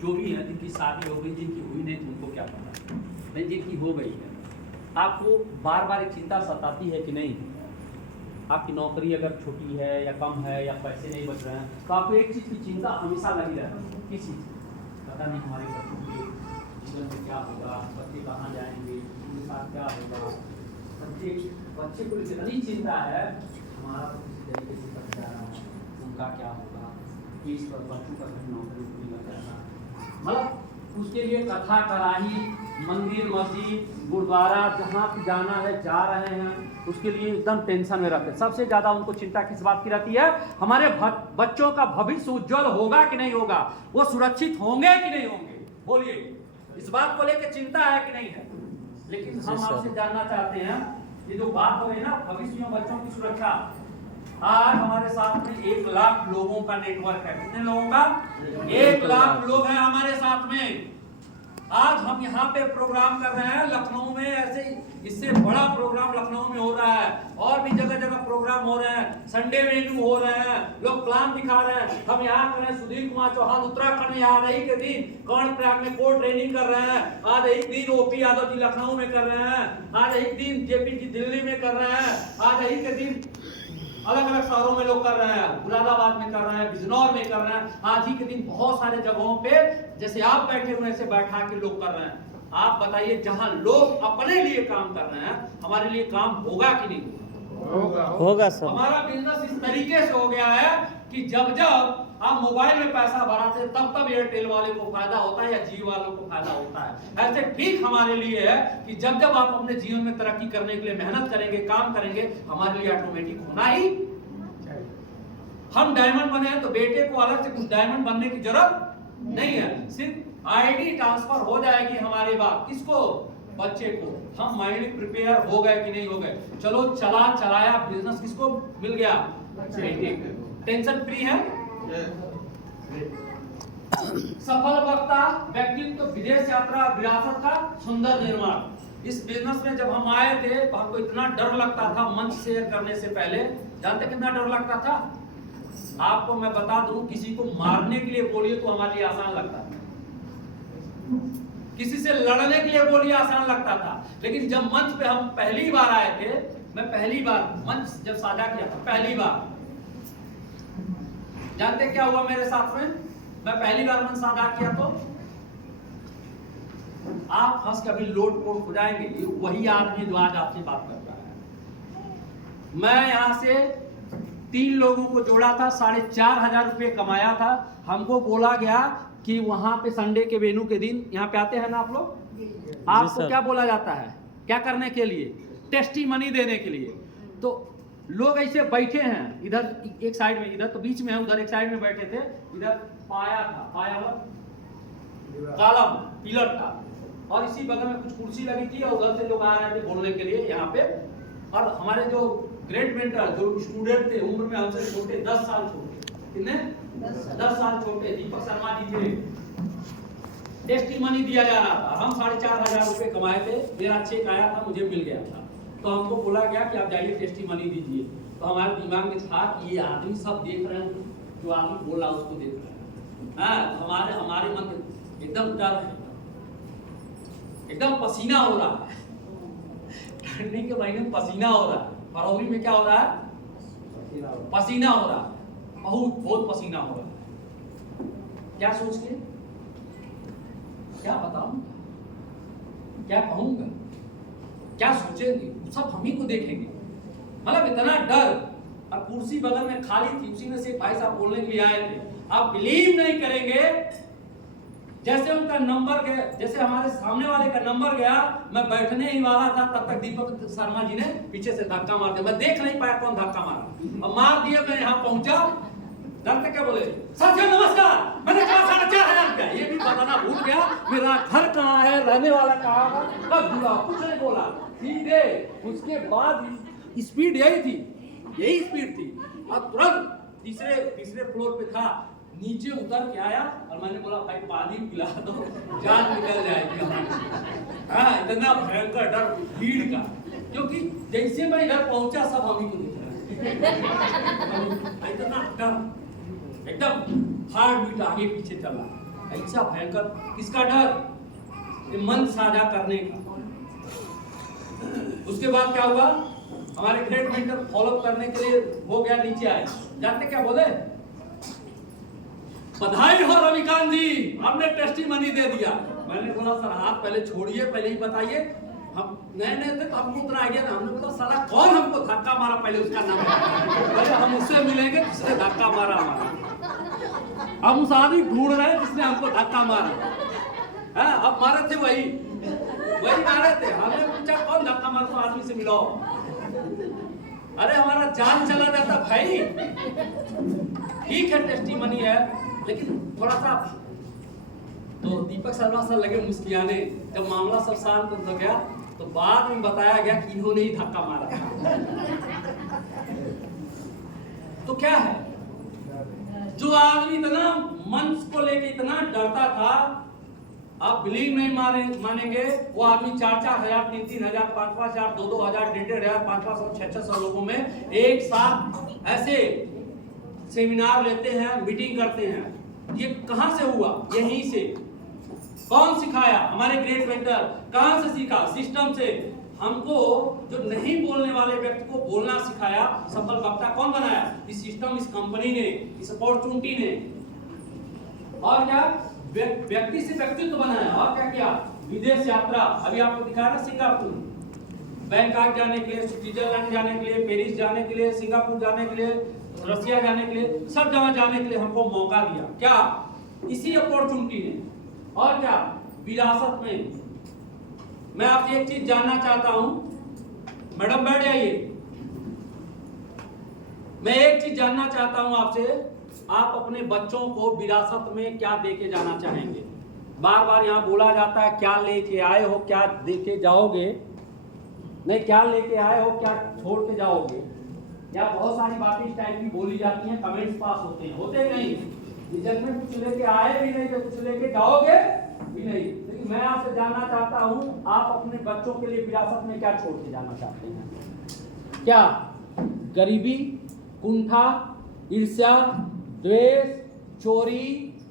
जो भी हैं जिनकी शादी हो गई, जिनकी हुई नहीं, उनको क्या पता नहीं, जिनकी हो गई है, आपको बार बार एक चिंता सताती है कि नहीं, आपकी नौकरी अगर छोटी है या कम है या पैसे नहीं बच रहे हैं तो आपको एक चीज़ की चिंता हमेशा लगी रहती है। किस चीज़ की? पता नहीं हमारे बच्चों के जीवन में क्या होगा, बच्चे कहाँ जाएंगे, उनके साथ क्या होगा। बच्चे को इतनी चिंता है, हमारा तो किसी तरीके से बच जा रहा है, उनका क्या होगा, फीस पर बच्चों का कहीं नौकरी पूरी लग जाना, मतलब उसके लिए कथा कराही, मंदिर मस्जिद गुरुद्वारा जहाँ भी जाना है जा रहे हैं, उसके लिए एकदम टेंशन में रहते हैं। सबसे ज्यादा उनको चिंता किस बात की रहती है? हमारे बच्चों का भविष्य उज्जवल होगा कि नहीं होगा, वो सुरक्षित होंगे कि नहीं होंगे। बोलिए, इस बात को लेकर चिंता है कि नहीं है? लेकिन हम आपसे जानना चाहते हैं, ये जो बात हो रही है ना भविष्य में बच्चों की सुरक्षा, आज हमारे साथ में 1 लाख लोगों का नेटवर्क है। कितने लोगों का? 1 लाख लोग हैं हमारे साथ में। आज हम यहाँ पे प्रोग्राम कर रहे हैं लखनऊ में, ऐसे इससे बड़ा प्रोग्राम लखनऊ में हो रहा है, और भी जगह जगह प्रोग्राम हो रहे हैं, संडे मेनू हो रहे हैं, लोग प्लान दिखा रहे हैं। हम यहाँ कर रहे हैं, सुधीर कुमार चौहान उत्तराखंड में आज ही के दिन कर्णप्रयाग में कोर्ट ट्रेनिंग कर रहे हैं, आज एक दिन ओपी यादव जी लखनऊ में कर रहे हैं, आज एक दिन जेपी जी दिल्ली में कर रहे हैं, आज ही के दिन अलग अलग शहरों में लोग कर रहे हैं, मुरादाबाद में कर रहे हैं, बिजनौर में कर रहे हैं, आज ही के दिन बहुत सारे जगहों पे जैसे आप बैठे हुए ऐसे बैठा के लोग कर रहे हैं। आप बताइए, जहां लोग अपने लिए काम कर रहे हैं, हमारे लिए काम होगा कि नहीं होगा सर। हमारा बिजनेस इस तरीके से हो गया है कि जब जब आप मोबाइल में पैसा भराते हैं तब तब एयरटेल वाले को फायदा होता है या जियो वालों को फायदा होता है। ऐसे ठीक हमारे लिए है कि जब जब आप अपने जीवन में तरक्की करने के लिए मेहनत करेंगे, काम करेंगे, हमारे लिए ऑटोमेटिक होना ही। हम डायमंड बने हैं तो बेटे को अलग से कुछ डायमंड बनने की जरूरत नहीं है, सिर्फ आईडी ट्रांसफर हो जाएगी हमारे बाद। किसको? बच्चे को। हम माइंड प्रिपेयर हो गए कि नहीं हो गए? चलो चलाया बिजनेस किसको मिल गया? टेंशन फ्री है। सफल वक्ता व्यक्तित्व, विदेश यात्रा, विरासत का सुंदर निर्माण। इस बिजनेस में जब हम आए थे तो हमको इतना डर लगता था मंच शेयर करने से पहले। जानते कितना डर लगता था? आपको मैं बता दूं, किसी को मारने के लिए बोलिए तो हमारे लिए आसान लगता था, किसी से लड़ने के लिए बोलिए आसान लगता था। लेकिन जब मंच पे हम पहली बार आए थे, मैं पहली बार मंच जब साझा किया था, पहली बार, जानते क्या हुआ मेरे साथ में? मैं पहली बार मंच साझा किया तो आप हंस कभी लोट पोट हो जाएंगे। ये वही आदमी जो आज आपसे बात कर रहा है। मैं यहां से 3 लोगों को जोड़ा था, 4,500 रुपये कमाया था। हमको बोला गया कि वहां पे संडे के वेन्यू के दिन यहाँ पे आते हैं ना आप लोग, आपको क्या बोला जाता है? क्या करने के लिए? टेस्टी मनी देने के लिए। तो लोग ऐसे बैठे हैं, इधर एक साइड में, इधर तो बीच में है, उधर एक साइड में बैठे थे, इधर पाया था, पाया कॉलम पिलर था, और इसी बगल में कुछ कुर्सी लगी थी, और उधर से लोग आ रहे थे बोलने के लिए यहाँ पे। और हमारे जो ग्रेड मेंटर जो स्टूडेंट थे, उम्र में हमसे छोटे, 10 साल छोटे, कितने? 10 साल छोटे, दीपक शर्मा जी थे। टेस्टी मनी दिया जा रहा था। हम 4,500 रुपये कमाए थे, मेरा चेक आया था, मुझे मिल गया था। तो हमको बोला गया कि आप जाइए टेस्टी मनी दीजिए। तो हमारे दिमाग में था कि ये आदमी सब देख रहे हैं, जो आदमी बोल रहा है उसको देख रहे हैं। हमारे मन में एकदम डर है, एकदम पसीना हो रहा है। ठंडी के महीने में पसीना हो रहा है, फरवरी में क्या हो रहा है? पसीना हो रहा है, बहुत पसीना हो रहा है। क्या सोच के, क्या बताऊं, क्या कहूंगा, क्या सोचेंगे, सब हम ही को देखेंगे। मतलब इतना डर। और कुर्सी बगल में खाली थी, उसी में से भाई साहब बोलने के लिए आए थे। आप बिलीव नहीं करेंगे, जैसे उनका नंबर गया, जैसे हमारे सामने वाले का नंबर गया, मैं बैठने ही वाला था, तब तक दीपक शर्मा जी ने पीछे से धक्का मार दिया। मैं देख नहीं पाया कौन धक्का मारा, और मार दिया। मैं यहाँ पहुंचा, डरते क्या बोले, साथियों नमस्कार, मैंने कहा 4,500 रुपया। ये भी बताना भूल गया मेरा घर कहाँ है, रहने वाला कहाँ है, कब जुड़ा, कुछ नहीं बोला सीधे। उसके बाद स्पीड यही थी, यही स्पीड थी, और तुरंत तीसरे फ्लोर पे था, नीचे उतर के आया, और मैंने बोला भाई पानी पिला दो, जान निकल जाएगी हमारी। हाँ, इतना भयंकर डर भीड़ का, क्योंकि जैसे मैं इधर पहुंचा सब हम ही को दिख रहा है। इतना डर, एकदम हार्ट बीट आगे पीछे चला, ऐसा भयंकर। किसका डर? मन साझा करने का। उसके बाद क्या हुआ, हमारे ग्रेट मेंटर फॉलो करने के लिए हो गया, नीचे आए, जानते क्या बोले, बधाई हो रविकांत जी, हमने टेस्टिमनी दे दिया। मैंने बोला सर हाथ पहले छोड़िए, पहले ही बताइए, हम नए नए थे तो हमको उतना आइडिया था। हमने बोला साला कौन हमको धक्का मारा, पहले उसका नाम पहले हम उससे मिलेंगे जिसने धक्का मारा हमारा। हम उस आदमी ढूंढ रहे हैं जिसने हमको धक्का मारा। अब मारे थे वही मारे थे। हमने पूछा कौन धक्का मारा, तो आदमी से मिलो। अरे हमारा जान चला जाता भाई। ठीक है टेस्टिमनी है, लेकिन थोड़ा सा तो दीपक शर्मा सर लगे मुस्कियाने। जब मामला सब शांत हो गया तो बाद में बताया गया कि इन्होंने ही धक्का मारा था। तो क्या है, जो आदमी इतना मंच को लेके इतना डरता था, आप बिलीव नहीं मानेंगे, वो आदमी 4-4 हजार, 3-3 हजार, 5-5 हजार, 2-2 हजार, 1,500 हजार, 500, 600 लोगों में एक साथ ऐसे सेमिनार लेते हैं, मीटिंग करते हैं। ये कहां से हुआ? यहीं से। कौन सिखाया? हमारे ग्रेट मेंटर। कहां से सीखा? सिस्टम से। हमको जो नहीं बोलने वाले व्यक्ति को बोलना सिखाया। सफल वक्ता कौन बनाया? इस सिस्टम, इस कंपनी ने, इस अपॉर्चुनिटी ने। और क्या? व्यक्ति से व्यक्तित्व बनाया। और क्या किया? विदेश यात्रा। अभी आपको दिखाया ना, सिंगापुर, बैंकॉक जाने के लिए, स्विट्जरलैंड जाने के लिए, पेरिस जाने के लिए, सिंगापुर जाने के लिए, रसिया जाने के लिए, सब जगह जाने के लिए हमको मौका दिया। क्या? इसी अपॉर्चुनिटी ने। और क्या? विरासत में। मैं आपसे एक चीज जानना चाहता हूं, मैडम बैठ जाइए। मैं एक चीज जानना चाहता हूं आपसे, आप अपने बच्चों को विरासत में क्या देके जाना चाहेंगे? बार बार यहाँ बोला जाता है क्या लेके आए हो, क्या देके जाओगे, नहीं क्या लेके आए हो, क्या छोड़ के जाओगे, या बहुत सारी बातें इस टाइप की बोली जाती हैं, कमेंट्स पास होते हैं, होते नहीं। इज्जत में कुछ लेके आए भी नहीं, तो कुछ लेके जाओगे भी नहीं। लेकिन मैं आपसे जानना चाहता हूं, आप अपने बच्चों के लिए विरासत में क्या छोड़ के जाना चाहते हैं? क्या? गरीबी, कुंठा, ईर्ष्या, द्वेष, चोरी,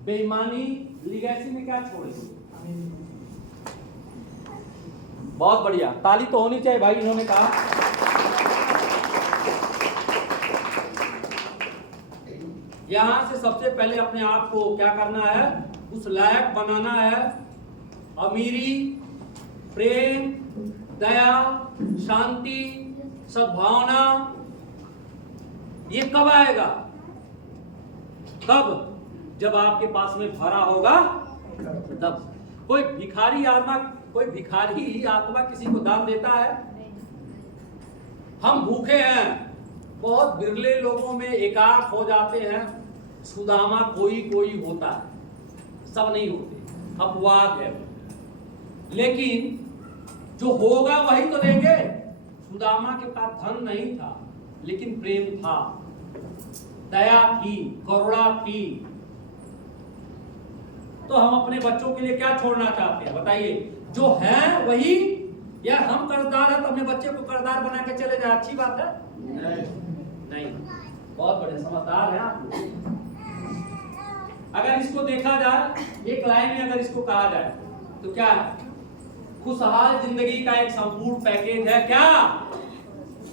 बेईमानी, लिगेसी में क्या छोड़ेंगे? बहुत बढ़िया, ताली तो होनी चाहिए भाई। इन्होंने कहा यहां से सबसे पहले अपने आप को क्या करना है? उस लायक बनाना है। अमीरी, प्रेम, दया, शांति, सद्भावना, ये कब आएगा? कब? जब आपके पास में भरा होगा तब। कोई भिखारी आत्मा किसी को दान देता है? हम भूखे हैं, बहुत बिरले लोगों में एकाक हो जाते हैं। सुदामा कोई होता है, सब नहीं होते, अपवाद है। लेकिन जो होगा वही तो देंगे। सुदामा के पास धन नहीं था, लेकिन प्रेम था, दया थी, करुणा थी। तो हम अपने बच्चों के लिए क्या छोड़ना चाहते हैं बताइए? जो है वही, या हम कर्जदार हैं तो अपने बच्चे को कर्जदार बना के चले जाए? अच्छी बात है? नहीं। बहुत बड़े समझदार हैं आप। अगर इसको देखा जाए, एक लाइन में अगर इसको कहा जाए तो क्या है? खुशहाल जिंदगी का एक संपूर्ण पैकेज है। क्या?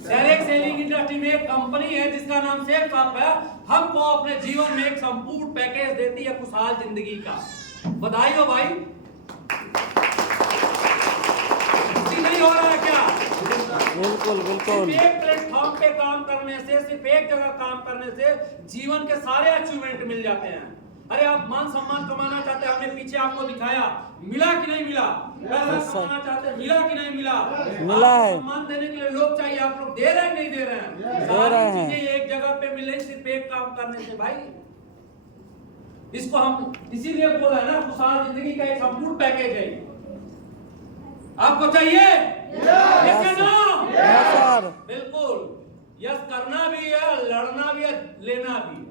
डायरेक्ट सेलिंग इंडस्ट्री में एक कंपनी है जिसका नाम सेफ शॉप है, हमको अपने जीवन में एक संपूर्ण पैकेज देती है खुशहाल जिंदगी का। बधाई हो भाई। नहीं हो रहा है क्या? बिल्कुल बिल्कुल। एक प्लेटफॉर्म पे काम करने से, सिर्फ एक जगह काम करने से जीवन के सारे अचीवमेंट मिल जाते हैं। अरे आप मान सम्मान कमाना चाहते हैं, हमने पीछे आपको दिखाया, मिला कि नहीं मिला? पैसा कमाना चाहते हैं, मिला कि नहीं मिला? मिला है। सम्मान देने के लिए लोग चाहिए, आप लोग दे रहे हैं नहीं दे रहे हैं? दे रहे हैं। चीजें एक जगह पे मिले सिर्फ एक काम करने से भाई। इसको हम इसीलिए बोल रहे हैं ना, खुशहाल जिंदगी का एक संपूर्ण पैकेज है। आपको चाहिए? सर। बिल्कुल। यस करना भी है, लड़ना भी है, लेना भी है।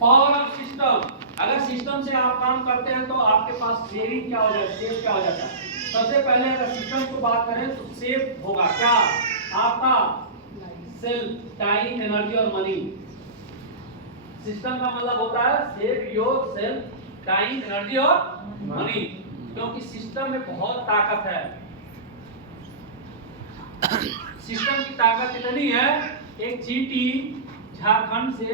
Power of system. अगर सिस्टम से आप काम करते हैं तो आपके पास सेविंग क्या हो जाएगा, सेव क्या हो जाता है? सबसे पहले अगर सिस्टम को बात करें तो सेव होगा क्या? आपका सेल्फ, टाइम, एनर्जी और मनी। सिस्टम का मतलब होता है save your self, time, energy और मनी। क्योंकि सिस्टम में बहुत ताकत है। सिस्टम की ताकत इतनी है, एक चींटी झारखंड से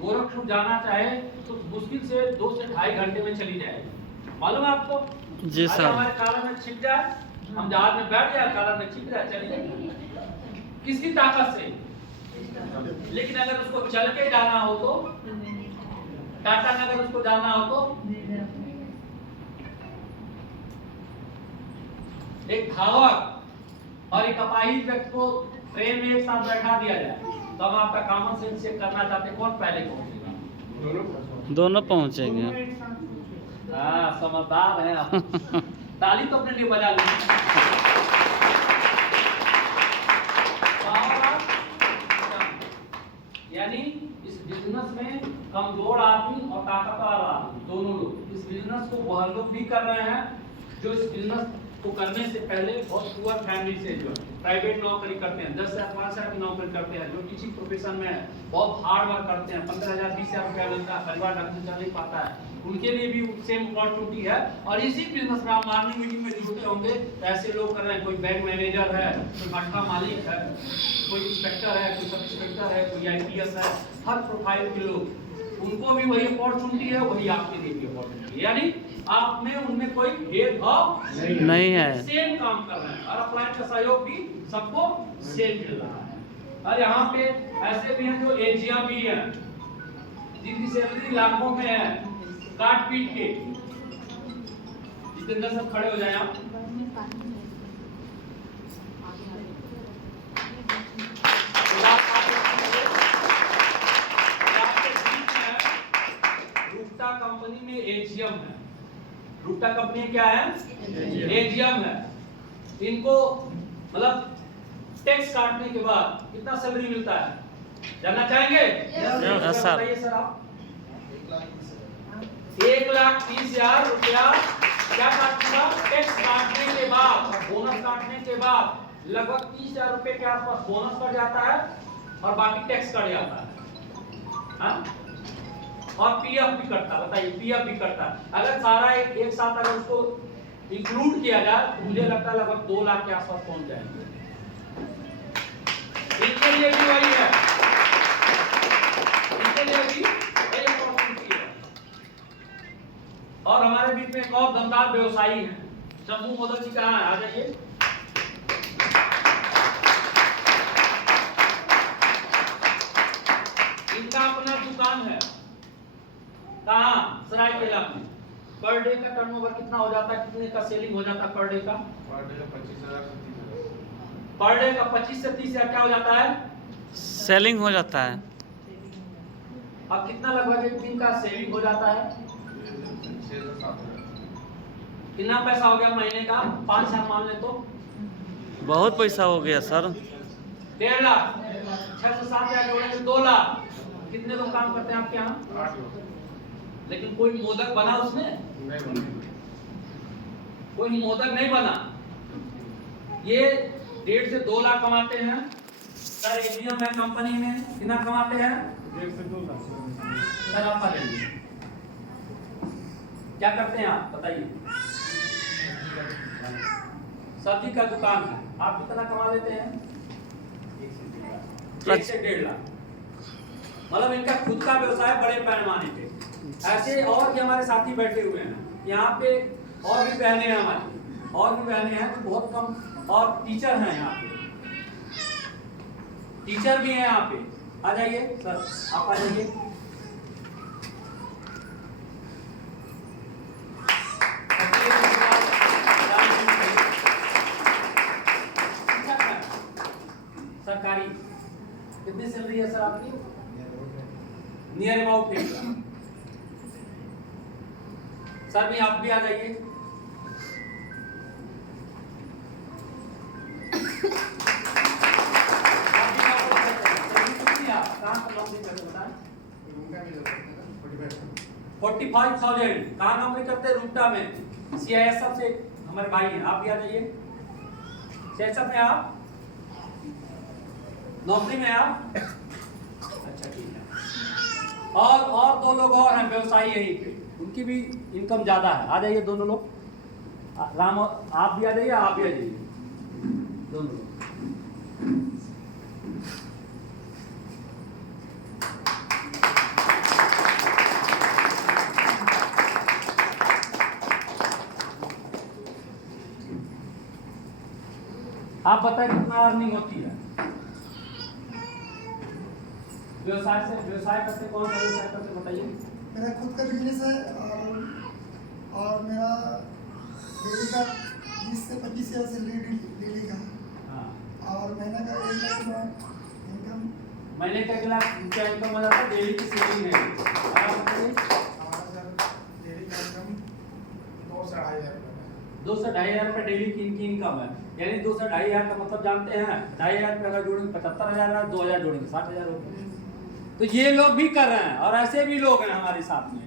गोरखपुर जाना चाहे तो मुश्किल से 2 से 2.5 घंटे में चली जाएगी। मालूम है आपको? जी अरे सर। हमारे कॉलम में छिप जाए, हम जहाज में बैठ जाए, कॉलम में छिप जाए, चली जाएगी। किसकी ताकत से? लेकिन अगर उसको चल के जाना हो तो, टाटा नगर उसको जाना हो तो एक धावक और एक अपाहिज व्यक्ति को ट्रेन में एक साथ बैठा दिया जाए तो हम आपका कॉमन सेंस चेक करना चाहते हैं, कौन पहले पहुंचेगा? दोनों पहुंचेंगे। हाँ, समझदार हैं आप। ताली तो अपने लिए बजा लीजिए। यानी इस बिजनेस में कमजोर आदमी और ताकतवर आदमी दोनों लोग इस बिजनेस को वह लोग भी कर रहे हैं जो इस बिजनेस को करने से पहले बहुत पुअर फैमिली से जो प्राइवेट नौकरी करते हैं, 10 से 5 साल की नौकरी करते हैं, जो टीचिंग प्रोफेशन में है, बहुत हार्ड वर्क करते हैं, 15,000 20,000 रुपया मिलता है, परिवार ढंग से चल नहीं पाता है, उनके लिए भी सेम अपॉर्चुनिटी है। और इसी बिजनेस में आप मॉर्निंग मीटिंग में जुड़ते होंगे तो ऐसे लोग कर रहे हैं, कोई बैंक मैनेजर है, कोई भट्टा मालिक है, कोई इंस्पेक्टर है, कोई सब इंस्पेक्टर है, कोई IPS है, हर प्रोफाइल के लोग, उनको भी वही अपॉर्चुनिटी है, वही आपके लिए भी अपॉर्चुनिटी है। यानी आप में उनमें कोई भेदभाव नहीं है। सेम काम कर रहे हैं और अपलाइन का सहयोग भी सबको सेम मिल रहा है। और यहाँ पे ऐसे भी हैं जो एजिया भी हैं, जिनकी सैलरी लाखों में है, काट पीट के। जितेंद्र सब खड़े हो जाए आप। रूपटा कंपनी में एजीएम है। रूपटा कंपनी क्या है? एजीएम है। इनको मतलब टैक्स काटने के बाद कितना सैलरी मिलता है जानना चाहेंगे? Yes sir. बताइए सर आप। 1,30,000 रुपया क्या काटूंगा? टैक्स काटने के बाद, बोनस काटने के बाद लगभग 30,000 रुपए के आसपास बोनस कट जाता है और बाकी टैक्स कट जाता है। हाँ? और पीएफ भी कटता है। बताइए, पीएफ भी कटता है। अगर सारा एक साथ अगर उसको इंक्लूड किया जाए तो मुझे लगता है लगभग 2 लाख के आसपास पहुंच जाएंगे। इनके लिए भी वही है, इनके लिए भी वही अपॉर्चुनिटी है। और हमारे बीच में एक और दमदार व्यवसायी है, शंभू मोदक जी कहाँ है? आ जाइए। इनका अपना दुकान है। कहाँ? सरायकेला में। पर डे का टर्नओवर कितना हो जाता है? कितने का सेलिंग हो जाता है पर डे का? पर डे का 25,000 से 30,000। पर डे का 25 से 30,000 क्या हो जाता है? सेलिंग हो जाता है। अब कितना लगभग एक दिन का सेविंग हो जाता है? 6 से 7,000। कितना पैसा हो गया महीने का? 5 साल मान ले तो बहुत पैसा हो गया सर। 1.5 लाख। 6 से 7 हजार जोड़ेंगे 2 लाख। कितने लोग काम करते हैं आपके यहाँ? 8 लोग। लेकिन कोई मोदक बना उसमें? नहीं बने। कोई मोदक नहीं बना। ये 1.5 से 2 लाख कमाते हैं। सर एजीएम है कंपनी में, कितना कमाते हैं? 1 से 2 लाख। सर आप बताइए क्या करते हैं आप? बताइए। सब्जी का दुकान है, आप कितना कमा लेते हैं? 1 से 1.5 लाख। मतलब इनका खुद का व्यवसाय बड़े पैमाने पे। ऐसे और भी हमारे साथी बैठे हुए हैं यहाँ पे, और भी बहनें हैं हमारी, और भी बहनें हैं तो बहुत कम, और टीचर हैं यहाँ पे, टीचर भी हैं यहाँ पे। आ जाइए सर, आप आ जाइए। सरकारी कितनी सैलरी है सर आपकी? Near about 1 lakh. सर भी आप भी आ जाइए। कहाँ पर नौकरी करते हैं? 45,000। कहाँ नौकरी करते हैं? रूपटा में। CISF से हमारे भाई हैं, आप भी आ जाइए। CISF में आप नौकरी में आप? अच्छा ठीक है। और 2 लोग और हैं व्यवसायी यहीं पे, उनकी भी इनकम ज्यादा है। आ जाइए दोनों लोग। राम आप भी आ जाइए, आप भी आ जाइए दोनों। आप बताएं कितना अर्निंग होती है व्यवसाय से? व्यवसाय करते कौन सा व्यवसाय करते बताइए। मेरा खुद का बिजनेस है और मेरा डेली का 20 से 25 हज़ार सैलरी डेली का, हाँ। और महीना का 1 लाख इनकम। महीने का 1 लाख क्या इनकम हो जाता है? डेली की सेविंग है। हमारा सर डेली का इनकम 2 से 2.5 हज़ार रुपये है। 2 से 2.5 हज़ार रुपये डेली की इनकी इनकम है। यानी 2 से 2.5 हज़ार का मतलब जानते हैं, 2.5 हज़ार रुपये अगर जोड़ेंगे 75,000 है, 2,000 जोड़ेंगे 60,000 रुपये। तो ये लोग भी कर रहे हैं, और ऐसे भी लोग हैं हमारे साथ में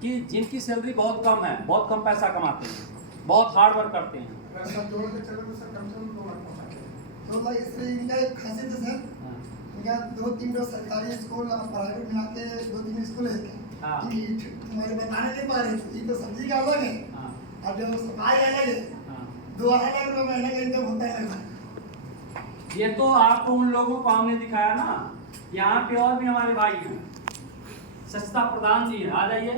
कि जिनकी सैलरी बहुत कम है, बहुत कम पैसा कमाते हैं, बहुत हार्ड वर्क करते हैं। अगर सब जोड़ के चले तो सर कम से कम 2 लाख पहुँचा देंगे। 2 लाख। इसलिए इनका एक खासियत है सर, हाँ। इनका 2-3 सरकारी स्कूल और प्राइवेट मिला के 2-3 स्कूल है। हाँ। हमारे बताने नहीं पा रहे थे, ये तो सब्जी का अलग है हाँ। और जो सफाई अलग है। हाँ। 2.5 लाख रुपये महीने का इनकम होता है। ये तो आपको उन लोगों को हमने दिखाया ना, यहाँ पे और भी हमारे भाई हैं। सस्ता प्रधान जी हैं, आ जाइए।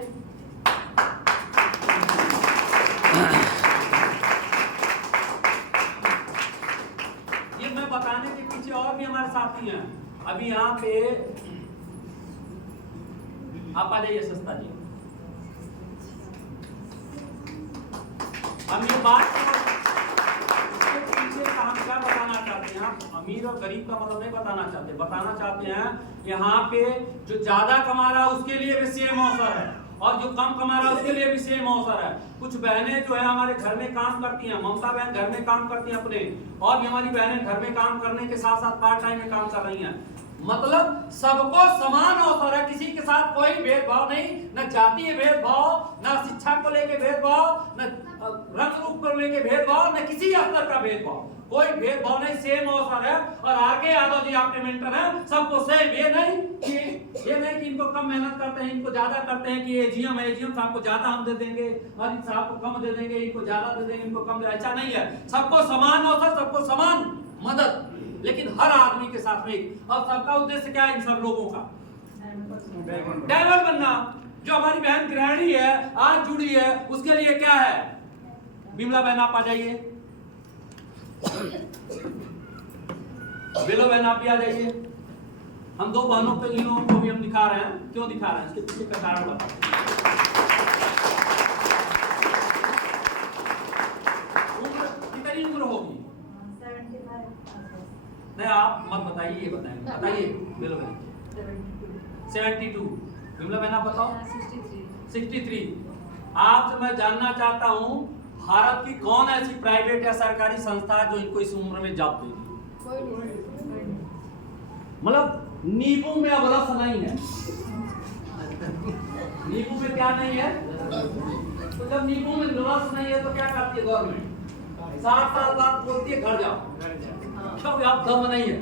ये मैं बताने के पीछे और भी हमारे साथी हैं। अभी यहाँ पे आप आ जाइए सस्ता जी। हम ये बात हम क्या बताना चाहते हैं, आप अमीर और गरीब का मतलब नहीं बताना चाहते, बताना चाहते हैं यहाँ पे जो ज्यादा कमा रहा है उसके लिए भी सेम अवसर है, और जो कम कमा रहा है उसके लिए भी सेम अवसर है। कुछ बहनें जो है हमारे घर में काम करती हैं, ममता बहन घर में काम करती हैं अपने, और भी हमारी बहनें घर में काम करने के साथ साथ पार्ट टाइम में काम कर रही हैं। मतलब सबको समान अवसर है, किसी के साथ कोई भेदभाव नहीं, न जातीय भेदभाव, न शिक्षा को लेके भेदभाव, न रंग रूप को लेके भेदभाव, न किसी स्तर का भेदभाव, कोई भेदभाव नहीं, सेम अवसर है। और आगे यादव जी आपके मेंटर हैं, सबको सेम। ये नहीं कि इनको कम मेहनत करते हैं, इनको ज्यादा करते हैं कि एजीएम साहब को ज्यादा हम दे देंगे और इन साहब को कम दे देंगे, इनको ज्यादा दे देंगे, इनको कम दे, ऐसा नहीं है। सबको समान अवसर, सबको समान मदद, लेकिन हर आदमी के साथ में। और सबका उद्देश्य क्या है इन सब लोगों का? डायमंड बनना। जो हमारी बहन गृहिणी है, आज जुड़ी है, उसके लिए क्या है? बिमला बहन आप आ जाइए, बेलो बहन आप भी आ जाइए। हम 2 बहनों को, इन लोगों को भी हम दिखा रहे हैं। क्यों दिखा रहे हैं? इसके पीछे का कारण बताओ। कितनी उम्र होगी? नहीं आप मत बताइए, ये बताएंगे। बताइए बेलो बहन। 72। बिमला बहन आप बताओ। 63। आपसे मैं जानना चाहता हूँ, भारत की कौन ऐसी प्राइवेट या सरकारी संस्था है जो इनको इस उम्र में जॉब देगी? मतलब नींबू में अब रस नहीं है। नींबू में क्या नहीं है? तो जब नींबू में रस नहीं है तो क्या करती है गवर्नमेंट? 7 साल बाद बोलती है घर जाओ, क्योंकि आप दम नहीं है।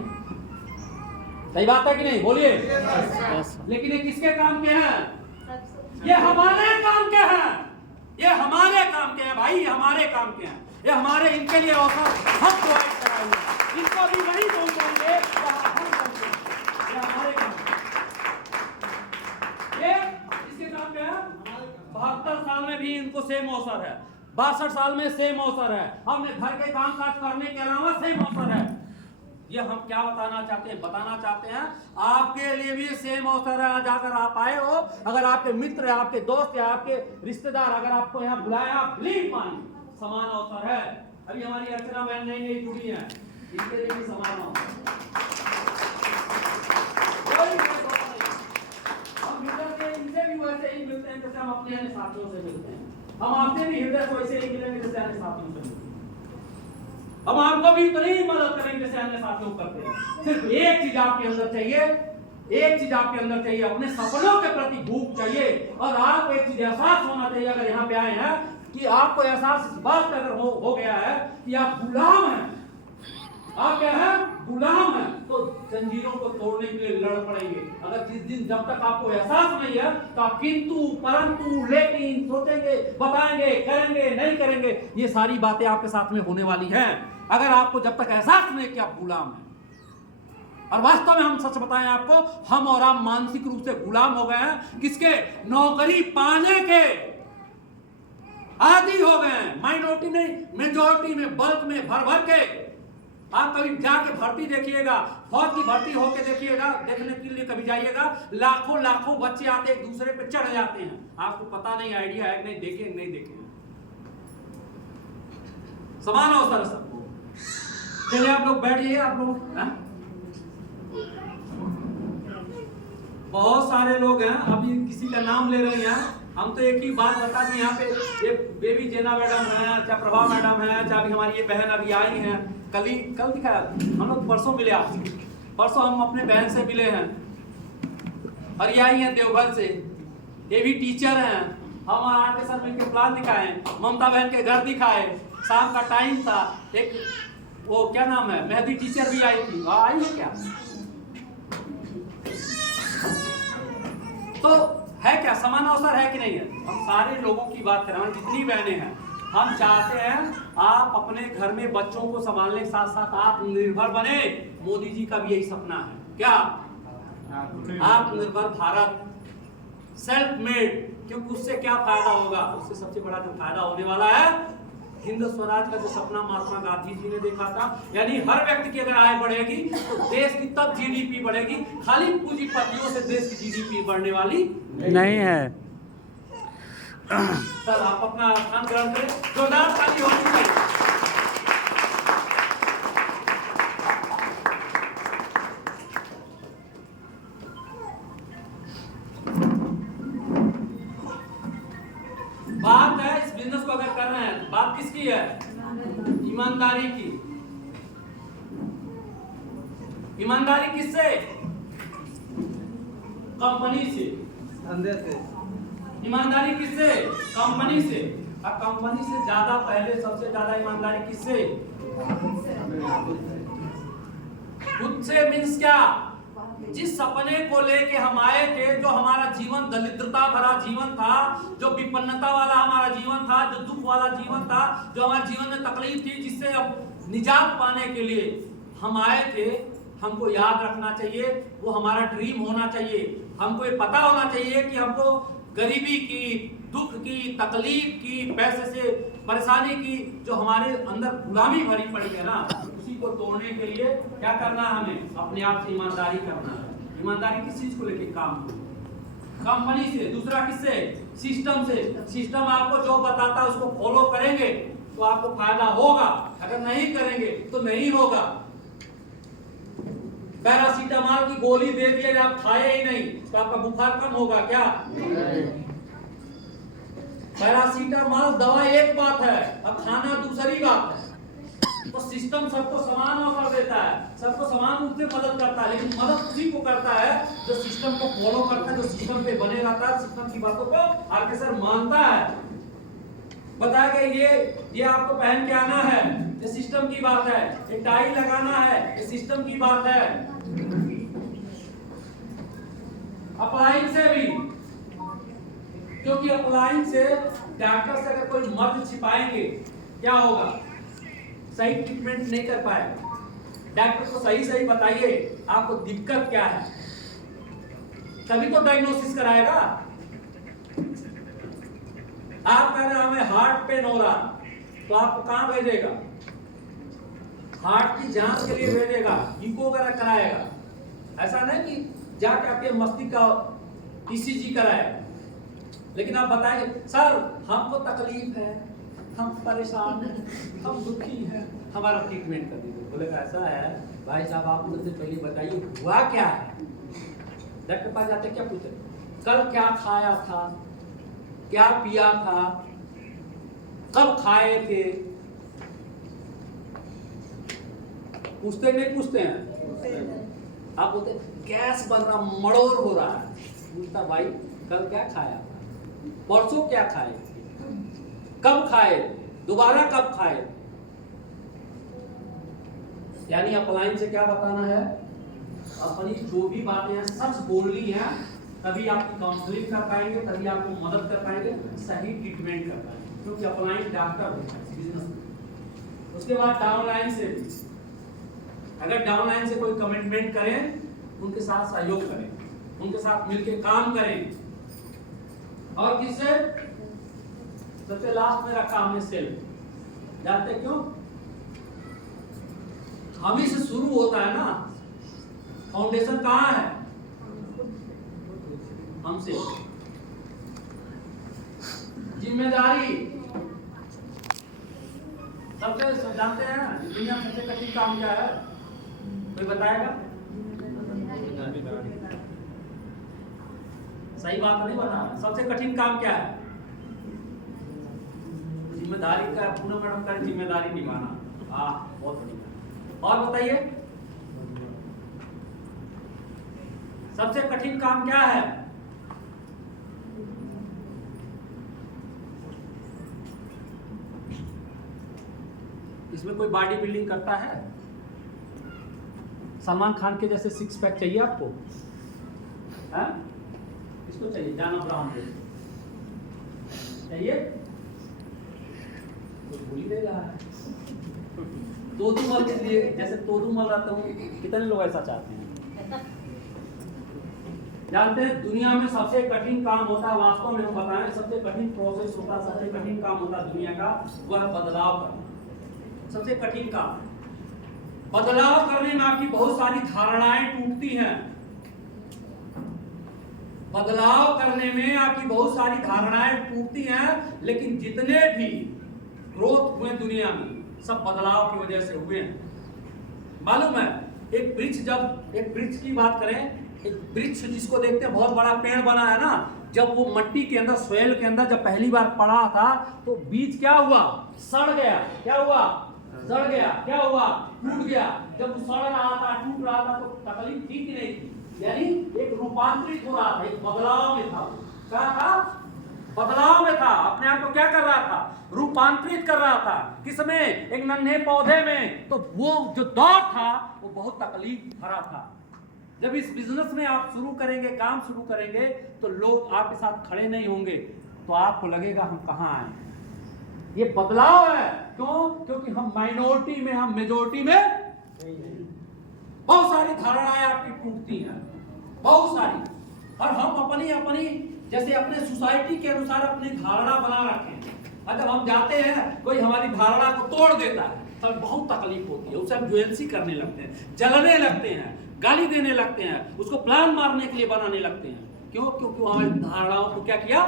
सही बात है कि नहीं? बोलिए। लेकिन ये किसके काम के हैं? ये हमारे काम के हैं, ये हमारे काम के हैं भाई, ये हमारे काम के हैं, ये हमारे, इनके लिए अवसर हम प्रोवाइड कराएंगे। इनको भी वही बोल देंगे, ये हमारे काम के। ये इसके काम के हैं। 72 साल में भी इनको सेम अवसर है, 62 साल में सेम अवसर है, हमने घर के काम काज करने के अलावा सेम अवसर है। ये हम क्या बताना चाहते हैं? बताना चाहते हैं आपके लिए भी सेम अवसर है। आज अगर आप आए हो, अगर आपके मित्र, आपके दोस्त या आपके रिश्तेदार अगर आपको यहाँ बुलाया, प्लीज मानिए, समान अवसर है। अभी हमारी अर्चना बहन नई जुड़ी है, इनके लिए भी समान अवसर। हम मिलते हैं, इनसे भी वैसे ही मिलते हैं जैसे हम अपने अन्य साथियों से मिलते हैं। हम आपसे भी हृदय से वैसे ही मिलेंगे जैसे अन्य साथियों से मिलते हैं। हम आपको भी उतनी ही मदद करेंगे जैसे अन्य साथियों को करते हैं। सिर्फ एक चीज आपके अंदर चाहिए, एक चीज आपके अंदर चाहिए, अपने सपनों के प्रति भूख चाहिए। और आप एक चीज एहसास होना चाहिए अगर यहाँ पे आए हैं, कि आपको एहसास इस बात का अगर हो गया है कि आप गुलाम हैं, आप क्या है, गुलाम है, तो जंजीरों को तोड़ने के लिए लड़ पड़ेंगे। अगर जिस दिन जब तक आपको एहसास नहीं है तो आप किंतु परंतु लेकिन सोचेंगे, बताएंगे, करेंगे, नहीं करेंगे, ये सारी बातें आपके साथ में होने वाली हैं। अगर आपको जब तक एहसास नहीं कि आप गुलाम हैं, और वास्तव में हम सच बताएं आपको, हम और आप मानसिक रूप से गुलाम हो गए हैं। किसके? नौकरी पाने के आदि हो गए हैं। माइनॉरिटी नहीं, मेजॉरिटी में, बल्क में, भर भर के। आप कभी जाके भर्ती देखिएगा, फौज की भर्ती होके देखिएगा, देखने के लिए कभी जाइएगा, लाखों लाखों बच्चे आते एक दूसरे पे चढ़ जाते हैं। आपको पता नहीं, आइडिया है कि नहीं, देखे नहीं देखे, समान अवसर सबको। चलिए आप लोग बैठिए, आप लोग बहुत सारे लोग हैं, अभी किसी का नाम ले रहे हैं। हम तो एक ही बात बता दें, यहाँ पे ये बेबी जेना मैडम है, चाहे प्रभा मैडम है, चाहे हमारी ये बहन अभी आई हैं, कल दिखाया, हम लोग परसों मिले आपसे, परसों हम अपने बहन से मिले हैं, और ये आई हैं देवघर से, ये भी टीचर हैं। हम आके सर मिलकर प्लान दिखाए, ममता बहन के घर दिखाए, शाम का टाइम था, एक वो क्या नाम है, मेहदी टीचर भी आई थी, आई है क्या? तो है क्या, समान अवसर है कि नहीं है? हम सारे लोगों की बात करें, जितनी बहनें हैं, हम चाहते हैं आप अपने घर में बच्चों को संभालने के साथ साथ आत्मनिर्भर बने। मोदी जी का भी यही सपना है, क्या? आत्मनिर्भर भारत, सेल्फ मेड। क्योंकि उससे क्या फायदा होगा? उससे सबसे बड़ा जो फायदा होने वाला है, हिंद स्वराज का जो सपना महात्मा गांधी जी ने देखा था, यानी हर व्यक्ति की अगर आय बढ़ेगी तो देश की तब जीडीपी बढ़ेगी। खाली पूंजीपतियों से देश की जीडीपी बढ़ने वाली नहीं है। सर आप अपना स्थान ग्रहण करें, जोरदार ताली होनी चाहिए। बात है इस बिजनेस को अगर कर रहे हैं, बात किसकी है? ईमानदारी की। ईमानदारी किससे? कंपनी से, धंधे से। ईमानदारी किससे? कंपनी से। अब कंपनी से ज्यादा पहले सबसे ज्यादा ईमानदारी किससे? खुद से। मीन्स क्या? जिस सपने को लेके हम आए थे, जो हमारा जीवन दरिद्रता भरा जीवन था, जो विपन्नता वाला हमारा जीवन था, जो दुख वाला जीवन था, जो हमारे जीवन में तकलीफ थी, जिससे अब निजात पाने के लिए हम आए थे, हमको याद रखना चाहिए, वो हमारा ड्रीम होना चाहिए। हमको ये पता होना चाहिए कि हमको गरीबी की, दुख की, तकलीफ की, पैसे से परेशानी की जो हमारे अंदर गुलामी भरी पड़ी है ना, उसी को तोड़ने के लिए क्या करना है? हमें अपने आप से ईमानदारी करना है। ईमानदारी किस चीज को लेके? काम कंपनी से। दूसरा किससे? सिस्टम से। सिस्टम आपको जो बताता है उसको फॉलो करेंगे तो आपको फायदा होगा, अगर नहीं करेंगे तो नहीं होगा। पैरासीटामोल की गोली दे दी, अगर आप खाए ही नहीं तो आपका बुखार कम होगा क्या? पैरासीटामोल दवा एक बात है, अब खाना दूसरी बात है। तो सिस्टम सबको समान अवसर देता है, सबको समान रूप से मदद करता है, लेकिन मदद उसी को करता है जो सिस्टम को फॉलो करता है, जो सिस्टम पे बने रहता है, सिस्टम की बातों को आगे सर मानता है। बताया गया ये आपको पहन के आना है, ये सिस्टम की बात है। ये टाई लगाना है, ये सिस्टम की बात है। अप्लाइंग से भी, क्योंकि अप्लाइंग से डॉक्टर से अगर कोई मर्ज छिपाएंगे क्या होगा? सही ट्रीटमेंट नहीं कर पाएगा। डॉक्टर को सही सही बताइए आपको दिक्कत क्या है, तभी तो डायग्नोसिस कराएगा। आप कह रहे हमें हार्ट पेन हो रहा, तो आपको कहां भेजेगा? हार्ट की जांच के लिए भेजेगा, इको वगैरह कराएगा। ऐसा नहीं कि जाके आपके मस्तिष्क का ईसीजी कराएगा। लेकिन आप बताएंगे सर हमको तकलीफ है, हम परेशान हैं, हम दुखी हैं, हमारा ट्रीटमेंट कर दीजिए। बोलेगा ऐसा है भाई साहब, आप मुझसे पहले बताइए हुआ क्या है। डॉक्टर पास जाते क्या पूछते? कल क्या खाया था, क्या पिया था, कब खाए थे? पूछते नहीं पूछते हैं? आप बोलते गैस बन रहा, मड़ोर हो रहा है। पूछता भाई कल क्या खाया था, परसों क्या खाए, कब खाए, दोबारा कब खाए? यानी अपलाइन से क्या बताना है, अपनी जो भी बातें हैं सच बोलनी है, तभी आपकी काउंसलिंग कर पाएंगे, तभी आपको मदद कर पाएंगे, सही ट्रीटमेंट कर पाएंगे, क्योंकि अपलाइन डॉक्टर होता है बिजनेस में। उसके बाद डाउनलाइन से भी, अगर डाउनलाइन से कोई कमिटमेंट करें, उनके साथ सहयोग करें, उनके साथ मिलकर काम करें। और किससे? सबसे लास्ट में रखा हमने सेल्फ। जानते क्यों? हम ही से शुरू होता है ना, फाउंडेशन कहाँ है? हमसे। जिम्मेदारी सबसे जानते हैं ना, दुनिया में सबसे कठिन काम क्या है? कोई बताएगा? सही बात नहीं बता रहा। सबसे कठिन काम क्या है? जिम्मेदारी का, पूनम मैडम का जिम्मेदारी निभाना। बहुत बढ़िया। और बताइए सबसे कठिन काम क्या है? इसमें कोई बॉडी बिल्डिंग करता है? सलमान खान के जैसे सिक्स पैक चाहिए आपको? है? इसको चाहिए, जान अब्राहम को चाहिए? तो भूल ही नहीं रहा है। तोदुमल के लिए, जैसे तोदुमल रहता हूँ, कितने लोग ऐसा चाहते हैं? जानते हैं दुनिया में सबसे कठिन काम होता है, वास्तव में हम बताएं, सबसे कठिन प्रोसेस होता है, सबसे कठिन काम होता है दुनिया का, वह बदलाव करना। सबसे कठिन काम बदलाव करने में आपकी बहुत सारी धारणाएं टूटती हैं। बदलाव करने में आपकी बहुत सारी धारणाएं टूटती हैं, लेकिन जितने भी ग्रोथ हुए दुनिया में, सब बदलाव की वजह से हुए हैं। मालूम है, एक वृक्ष की बात करें, एक वृक्ष जिसको देखते हैं बहुत बड़ा पेड़ बना है ना, जब वो मिट्टी के अंदर, सोयल के अंदर जब पहली बार पड़ा था, तो बीज क्या हुआ? सड़ गया। क्या हुआ? सड़ गया। क्या हुआ? टूट गया। जब वो सड़ रहा था, टूट रहा था, तो तकलीफ थी कि नहीं थी? यानी एक रूपांतरित हो रहा था, एक बदलाव में था। क्या था? बदलाव में था। अपने आप को क्या कर रहा था? रूपांतरित कर रहा था। किसमें? एक नन्हे पौधे में। तो वो जो दौर था वो बहुत तकलीफ भरा था। जब इस बिजनेस में आप शुरू करेंगे, काम शुरू करेंगे, तो लोग आपके साथ खड़े नहीं होंगे, तो आपको लगेगा हम कहाँ आए। ये बदलाव है। क्यों? क्योंकि हम माइनॉरिटी में, हम मेजॉरिटी में बहुत सारी धारणाएं आपकी टूटती हैं, बहुत सारी। और हम अपनी जैसे अपने सोसाइटी के अनुसार अपनी धारणा बना रखे हैं। और जब हम जाते हैं, कोई हमारी धारणा को तोड़ देता है, तब बहुत तकलीफ होती है। उससे हम ज्वेलसी करने लगते हैं, जलने लगते हैं, गाली देने लगते हैं, उसको प्लान मारने के लिए बनाने लगते हैं। क्यों? क्योंकि हमारी धारणाओं को क्या किया?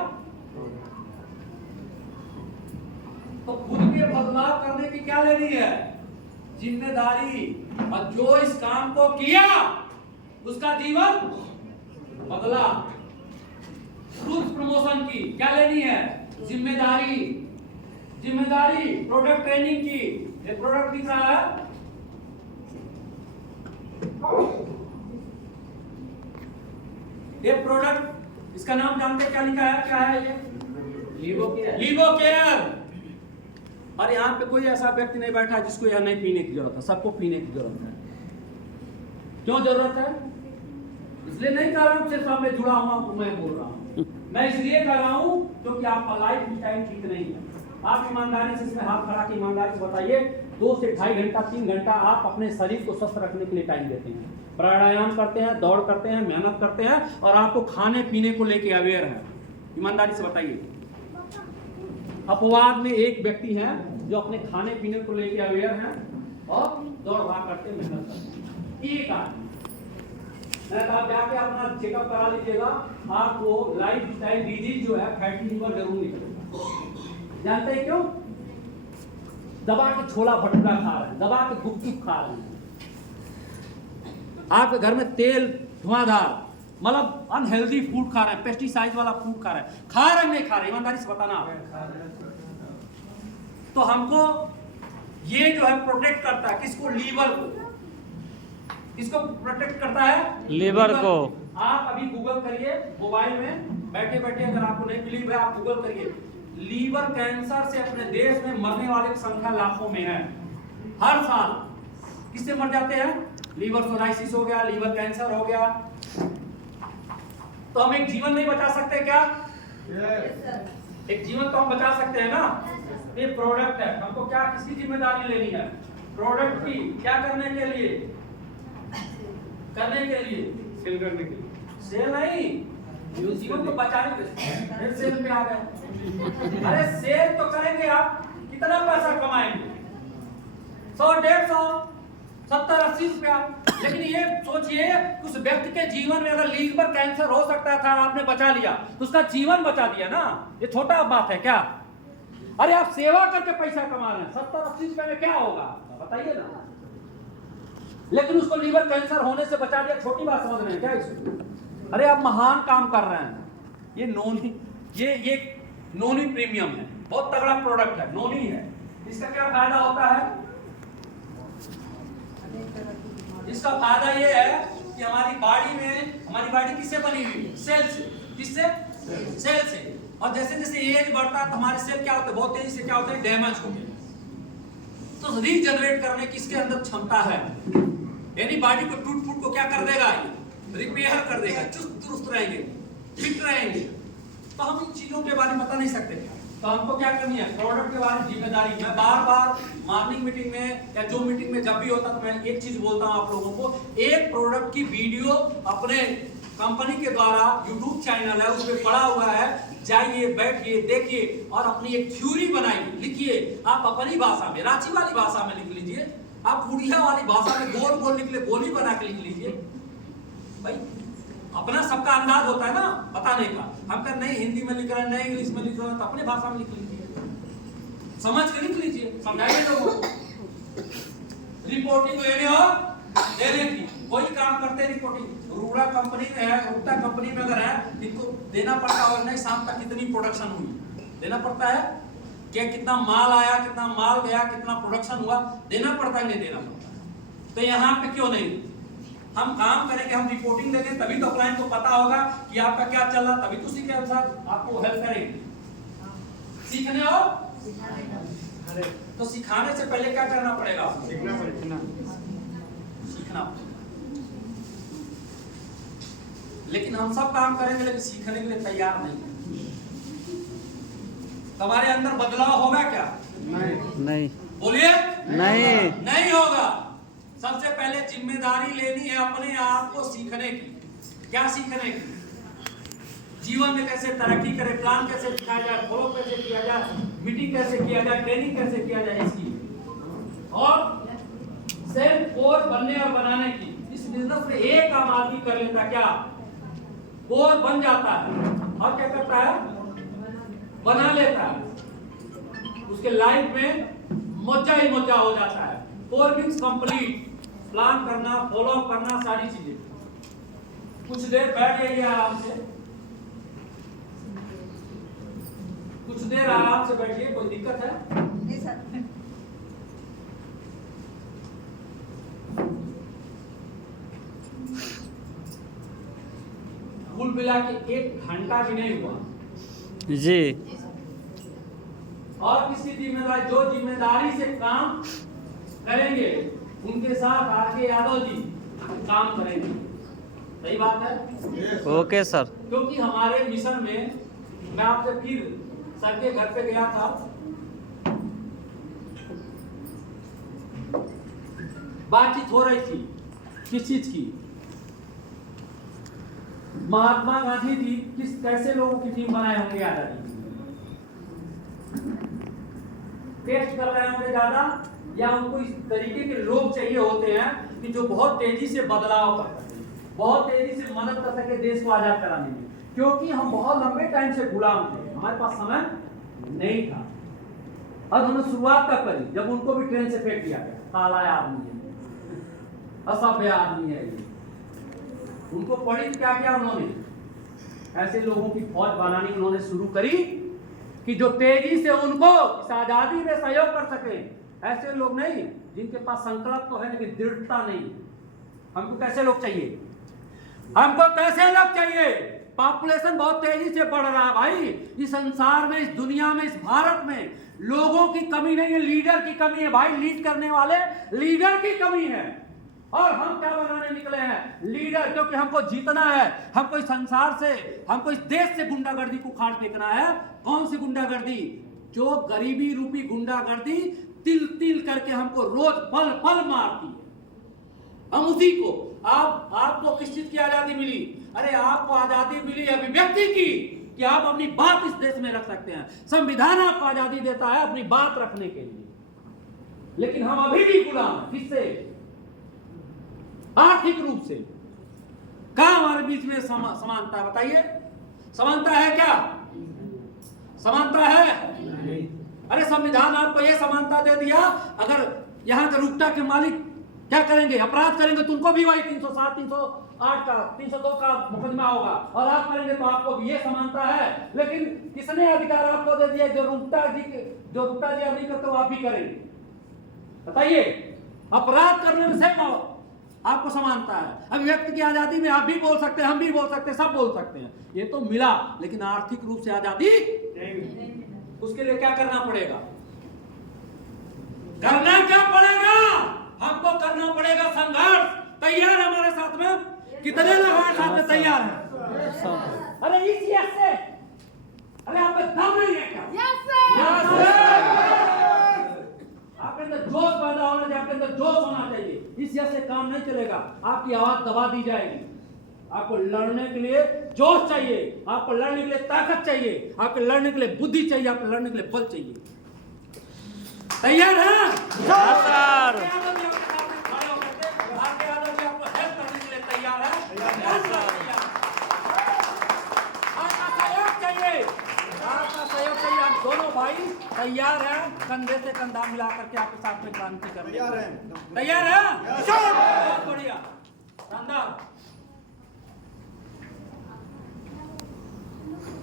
तो खुद के बदलाव करने की क्या लेनी है? जिम्मेदारी। और जो इस काम को किया, उसका जीवन बदला। ग्रुप प्रमोशन की क्या लेनी है? जिम्मेदारी। जिम्मेदारी। प्रोडक्ट ट्रेनिंग की, एक प्रोडक्ट दिख रहा है, ये प्रोडक्ट, इसका नाम जानते हैं क्या लिखा है? क्या है ये? लीवो केयर। और यहाँ पे कोई ऐसा व्यक्ति नहीं बैठा जिसको यह नहीं पीने की जरूरत है। सबको पीने की जरूरत है। क्यों जरूरत है? इसलिए नहीं कह रहा हूँ सिर्फ मैं जुड़ा हुआ मैं बोल रहा हूँ, मैं इसलिए कह रहा हूँ क्योंकि आपका लाइफ स्टाइल ठीक नहीं है। आप ईमानदारी से इसमें हाथ खड़ा के ईमानदारी से बताइए, 2 से 2.5 घंटा 3 घंटा आप अपने शरीर को स्वस्थ रखने के लिए टाइम देते हैं, प्राणायाम करते हैं, दौड़ करते हैं, मेहनत करते हैं, और आपको खाने पीने को लेके अवेयर है। ईमानदारी से बताइए। अपवाद में एक व्यक्ति है जो अपने खाने पीने को लेके अवेयर है और दौड़ भाग करते, मेहनत करते। एक आदमी आप जाके अपना चेकअप करा लीजिएगा, आपको लाइफ स्टाइल डिजीज जो है, फैटी लीवर जरूर निकलेगा। जानते हैं क्यों? दबा के छोला भटूरा खा रहे हैं, दबा के गुपचुप खा रहे हैं, आपके घर में तेल धुआंधार, मतलब अनहेल्दी फूड खा रहे हैं, पेस्टिसाइड वाला फूड खा रहे हैं। खा रहे नहीं खा रहे? ईमानदारी से बताना आप। तो हमको ये जो है प्रोटेक्ट करता है किसको? लीवर को। किसको प्रोटेक्ट करता है? लीवर को। आप अभी गूगल करिए, मोबाइल में बैठे बैठे, अगर आपको नहीं बिलीव है आप गूगल करिए। लीवर कैंसर से अपने देश में मरने वाले की संख्या लाखों में है हर साल। किससे मर जाते हैं? लीवर सोराइसिस हो गया, लीवर कैंसर हो गया। तो हम एक जीवन नहीं बचा सकते क्या? एक जीवन तो हम बचा सकते हैं ना। ये प्रोडक्ट है, हमको क्या किसकी जिम्मेदारी लेनी है? प्रोडक्ट की। क्या करने के लिए? सेल करने के लिए। सेल नहीं, जीवन को बचाने के लिए। सेल पे आ गए। अरे सेल तो करेंगे आप, कितना पैसा कमाएंगे? 100, 150, 70, 80 रुपया। लेकिन ये सोचिए, उस व्यक्ति के जीवन में अगर लीवर कैंसर हो सकता था, आपने बचा लिया, तो उसका जीवन बचा दिया ना। ये छोटा बात है क्या? अरे आप सेवा करके पैसा कमा रहे हैं, 70, 80 रुपए में क्या होगा बताइए ना। लेकिन उसको लीवर कैंसर होने से बचा दिया, छोटी बात समझ रहे हैं क्या इसको? अरे आप महान काम कर रहे हैं। ये नोनी प्रीमियम है, बहुत तगड़ा प्रोडक्ट है, नोनी है। इसका क्या फायदा होता है? इसका फायदा ये है कि हमारी बॉडी किससे बनी हुई? सेल से। किससे? सेल से। और जैसे जैसे एज बढ़ता है तो हमारे सेल क्या होते हैं? बहुत तेजी से क्या होते हैं? डैमेज हो गए। तो रीजनरेट करने की इसके अंदर क्षमता है। यानी बॉडी को टूट फूट को क्या कर देगा? रिपेयर कर देगा, चुस्त दुरुस्त रहेंगे, फिट रहेंगे। तो हम इन चीजों के बारे में बता नहीं सकते। तो हमको क्या करनी है? प्रोडक्ट के बारे में जिम्मेदारी। मैं बार मॉर्निंग मीटिंग में या जो मीटिंग में जब भी होता तो मैं एक चीज बोलता हूं आप लोगों को, एक प्रोडक्ट की वीडियो अपने कंपनी के द्वारा YouTube चैनल है, उसमें पड़ा हुआ है, जाइए, बैठिए, देखिए और अपनी एक थ्योरी बनाइए, लिखिए। आप अपनी भाषा में, रांची वाली भाषा में लिख लीजिए, आप उड़िया वाली भाषा में गोल गोल लिख ले, गोली बना के लिख लीजिए। भाई अपना सबका अंदाज होता है ना बताने का। हम कह नहीं हिंदी में लिख रहे हैं, नहीं इंग्लिश में लिख रहे हैं, तो अपने भाषा में लिख लीजिए, समझ के लिख लीजिए, समझाइए लोगों को। रिपोर्टिंग लेने हो देने की, वही काम करते हैं रिपोर्टिंग। रूड़ा कंपनी में है, रूड़ा कंपनी में अगर है, इनको देना पड़ता है, और नहीं शाम तक कितनी प्रोडक्शन हुई देना पड़ता है, क्या कितना माल आया, कितना माल गया, कितना प्रोडक्शन हुआ, देना पड़ता है, नहीं देना पड़ता है। तो यहाँ पे क्यों नहीं? हम काम करेंगे, हम रिपोर्टिंग देंगे, तभी तो क्लाइंट को पता होगा कि आपका क्या चल रहा, तभी तो उसी के अनुसार आपको हेल्प करेंगे। सीखने हो तो सिखाने से पहले क्या करना पड़ेगा? सीखना। लेकिन हम सब काम करेंगे, लेकिन सीखने के लिए तैयार नहीं। तुम्हारे अंदर बदलाव होगा क्या? नहीं। बोलिए। नहीं होगा। सबसे पहले जिम्मेदारी लेनी है अपने आप को सीखने की। क्या सीखने की? जीवन में कैसे तरक्की करें, प्लान कैसे लिखा जाए, फॉलो कैसे किया जाए, मीटिंग कैसे किया जाए, ट्रेनिंग कैसे किया जाए, इसकी। और सेल्फ कोर बनने और बनाने की। इस बिजनेस में एक आम आदमी कर लेता क्या? कोर बन जाता है और क्या करता है? बना लेता है। उसके लाइफ में मौजा ही मौजा हो जाता है। कोर मींस कंप्लीट, प्लान करना, फॉलो करना, सारी चीजें। कुछ देर बैठ जाइए आराम से, कुछ देर आराम से बैठिए, कोई दिक्कत है? नहीं सर। कुल मिला के 1 घंटा भी नहीं हुआ जी। और किसकी जिम्मेदारी? जो जिम्मेदारी से काम करेंगे उनके साथ आरके यादव जी काम करेंगे। सही बात है? Okay sir. क्योंकि हमारे मिशन में, मैं आपसे फिर सर के घर पे गया था, बातचीत हो रही थी किस चीज की? महात्मा गांधी जी कैसे लोगों की टीम बनाए होंगे आजादी? टेस्ट कर रहे होंगे ज्यादा, या उनको इस तरीके के लोग चाहिए होते हैं कि जो बहुत तेजी से बदलाव कर सके, बहुत तेजी से मदद कर सके देश को आजाद कराने में। क्योंकि हम बहुत लंबे टाइम से गुलाम थे, हमारे पास समय नहीं था। और उन्होंने शुरुआत तक करी जब उनको भी ट्रेन से फेंक दिया गया, काला आदमी है, असभ्य आदमी है ये। उनको पढ़ी क्या क्या उन्होंने? ऐसे लोगों की फौज बनानी उन्होंने शुरू करी कि जो तेजी से उनको इस आजादी में सहयोग कर सके। ऐसे लोग नहीं जिनके पास संकल्प तो है लेकिन दृढ़ता नहीं। हमको कैसे लोग चाहिए? हमको कैसे लोग चाहिए? पॉपुलेशन बहुत तेजी से बढ़ रहा है भाई। इस संसार में, इस दुनिया में, इस भारत में लोगों की कमी नहीं है, लीडर की कमी है भाई। लीड करने वाले लीडर की कमी है। और हम क्या बनाने निकले हैं? लीडर। क्योंकि हमको जीतना है, हमको इस संसार से, हमको इस देश से गुंडागर्दी को उखाड़ फेंकना है। कौन सी गुंडागर्दी? जो गरीबी रूपी गुंडागर्दी तिल तिल करके हमको रोज पल पल मारती है। हम उसी को, आपको किस चीज की आजादी मिली? अरे आपको आजादी मिली अभिव्यक्ति की, कि आप अपनी बात इस देश में रख सकते हैं। संविधान आपको आजादी देता है अपनी बात रखने के लिए। लेकिन हम अभी भी गुलाम हैं। किससे? आर्थिक रूप से। क्या हमारे बीच में समानता है? बताइए, समानता है क्या? समानता है? अरे संविधान आपको यह समानता दे दिया, अगर यहां के रुकटा के मालिक क्या करेंगे? अपराध करेंगे तो उनको भी वही 307, 308 का, 302 का मुकदमा होगा, और आप करेंगे तो आपको भी ये समानता है। लेकिन किसने अधिकार आपको दे दिया? जो रुकटा जी अभी करते, आप भी करेंगे? बताइए। अपराध करने में से आपको समानता है। अभिव्यक्ति की आजादी में आप भी बोल सकते हैं, हम भी बोल सकते हैं, सब बोल सकते हैं। ये तो मिला, लेकिन आर्थिक रूप से आजादी नहीं। उसके लिए क्या करना पड़ेगा? करना क्या पड़ेगा? हमको करना पड़ेगा संघर्ष। तैयार हमारे साथ में? कितने लोग हमारे साथ में तैयार हैं? अरे इस यस से, अरे आप में दम नहीं है क्या? आपके अंदर जोश पैदा होना चाहिए, आपके अंदर जोश होना चाहिए। इस यस से काम नहीं चलेगा। आपकी आवाज दबा दी जाएगी। आपको लड़ने के लिए जोश चाहिए, आपको लड़ने के लिए ताकत चाहिए, आपको लड़ने के लिए बुद्धि चाहिए, आपको लड़ने के लिए बल चाहिए। तैयार है? सर। दोनों भाई तैयार है, कंधे से कंधा मिला करके आपके साथ में क्रांति करने। तैयार है? बहुत बढ़िया, शानदार।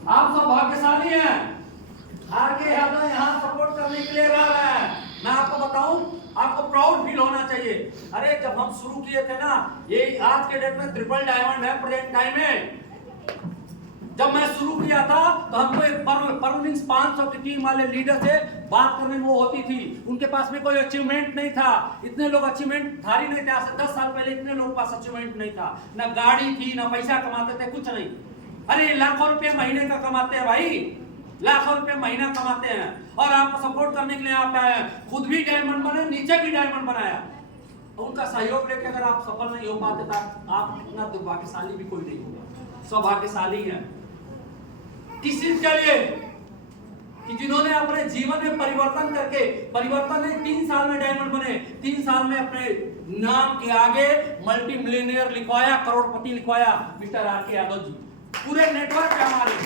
आप सब भाग्यशाली हैं। आगे यादव यहाँ सपोर्ट करने के लिए रह रहा है। मैं आपको बताऊं, आपको प्राउड फील होना चाहिए। अरे जब हम शुरू किए थे ना, ये आज के डेट में ट्रिपल डायमंड है प्रेजेंट टाइम में। जब मैं शुरू किया था तो हमको एक परवनिंग 500 की टीम वाले लीडर से बात करने में वो होती थी। उनके पास में कोई अचीवमेंट नहीं था। इतने लोग अचीवमेंट धारी नहीं थे। आज से 10 साल पहले इतने लोगों के पास अचीवमेंट नहीं था। ना गाड़ी थी, ना पैसा कमाते थे, कुछ नहीं। अरे लाखों रुपए महीने का कमाते हैं भाई, लाखों रुपए महीना कमाते हैं, और आपको सपोर्ट करने के लिए आप आए हैं। खुद भी डायमंड बने, नीचे भी डायमंड बनाया। उनका सहयोग लेकर अगर आप सफल नहीं हो पाते तो आप इतना दुर्भाग्यशाली भी कोई नहीं होगा। सौभाग्यशाली है। किस चीज के लिए? कि जिन्होंने अपने जीवन में परिवर्तन करके, परिवर्तन नहीं, 3 साल में डायमंड बने, 3 साल में अपने नाम के आगे मल्टी मिलियनियर लिखवाया, करोड़पति लिखवाया। Mister R K. यादव जी पूरे नेटवर्क है हमारे 3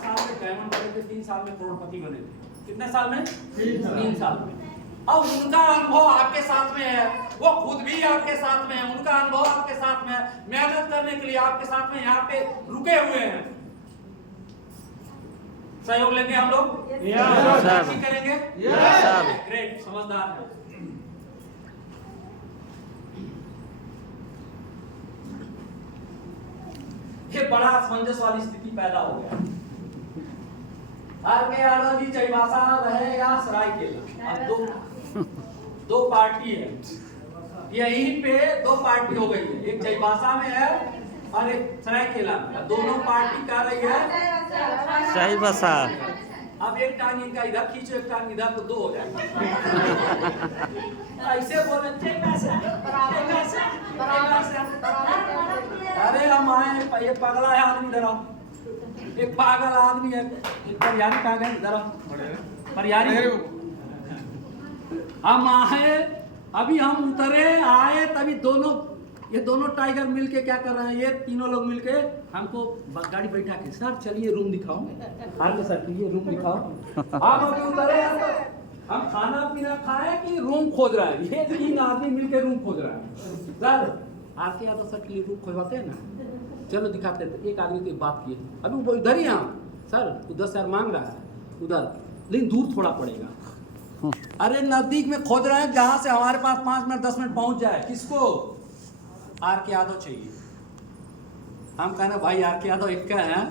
साल में डायमंड बने थे, 3 साल में करोड़पति बने थे। कितने साल में? 3 साल में। अब उनका अनुभव आपके साथ में है, वो खुद भी आपके साथ में है, उनका अनुभव आपके साथ में है। मेहनत करने के लिए आपके साथ में यहाँ पे रुके हुए हैं। सहयोग लेंगे हम लोग? करेंगे? ग्रेट, समझदार है। ये बड़ा असमंजस वाली स्थिति पैदा हो गया। आर.के. यादव जी चाईबासा रहे या सरायकेला, अब दो पार्टी है। यहीं पे 2 पार्टी हो गई है, एक चाईबासा में है और एक सरायकेला में। दोनों पार्टी कर रही है चाईबासा। अब एक टांग इनका इधर खींचो, एक टांग इधर, तो 2 हो जाएंगे। ऐसे बोले अरे हम आए, ये पगला है आदमी, इधर आओ। एक पागल आदमी है, एक परियारी पागल, इधर आओ। परियारी हम आए, अभी हम उतरे आए, तभी ये दोनों टाइगर मिलके क्या कर रहे हैं? ये तीनों लोग मिलके हमको गाड़ी बैठा के, सर चलिए रूम दिखाओ। आगे सर ये रूम दिखाओ। आप अभी उतरे, हम खाना पीना खाए कि रूम खोज रहा है। ये 3 आदमी मिलके रूम खोज रहा है। Sir R K. यादव सर के लिए रूम खोजवाते हैं ना, चलो दिखाते हैं। एक आदमी की बात किए, अभी वो इधर ही सर 10,000 मांग रहा है उधर, लेकिन दूर थोड़ा पड़ेगा। अरे नजदीक में खोज रहे हैं जहां से हमारे पास 5 मिनट 10 मिनट पहुंच जाए। किसको? आर के यादव चाहिए। हम कहना भाई आर के यादव एक है,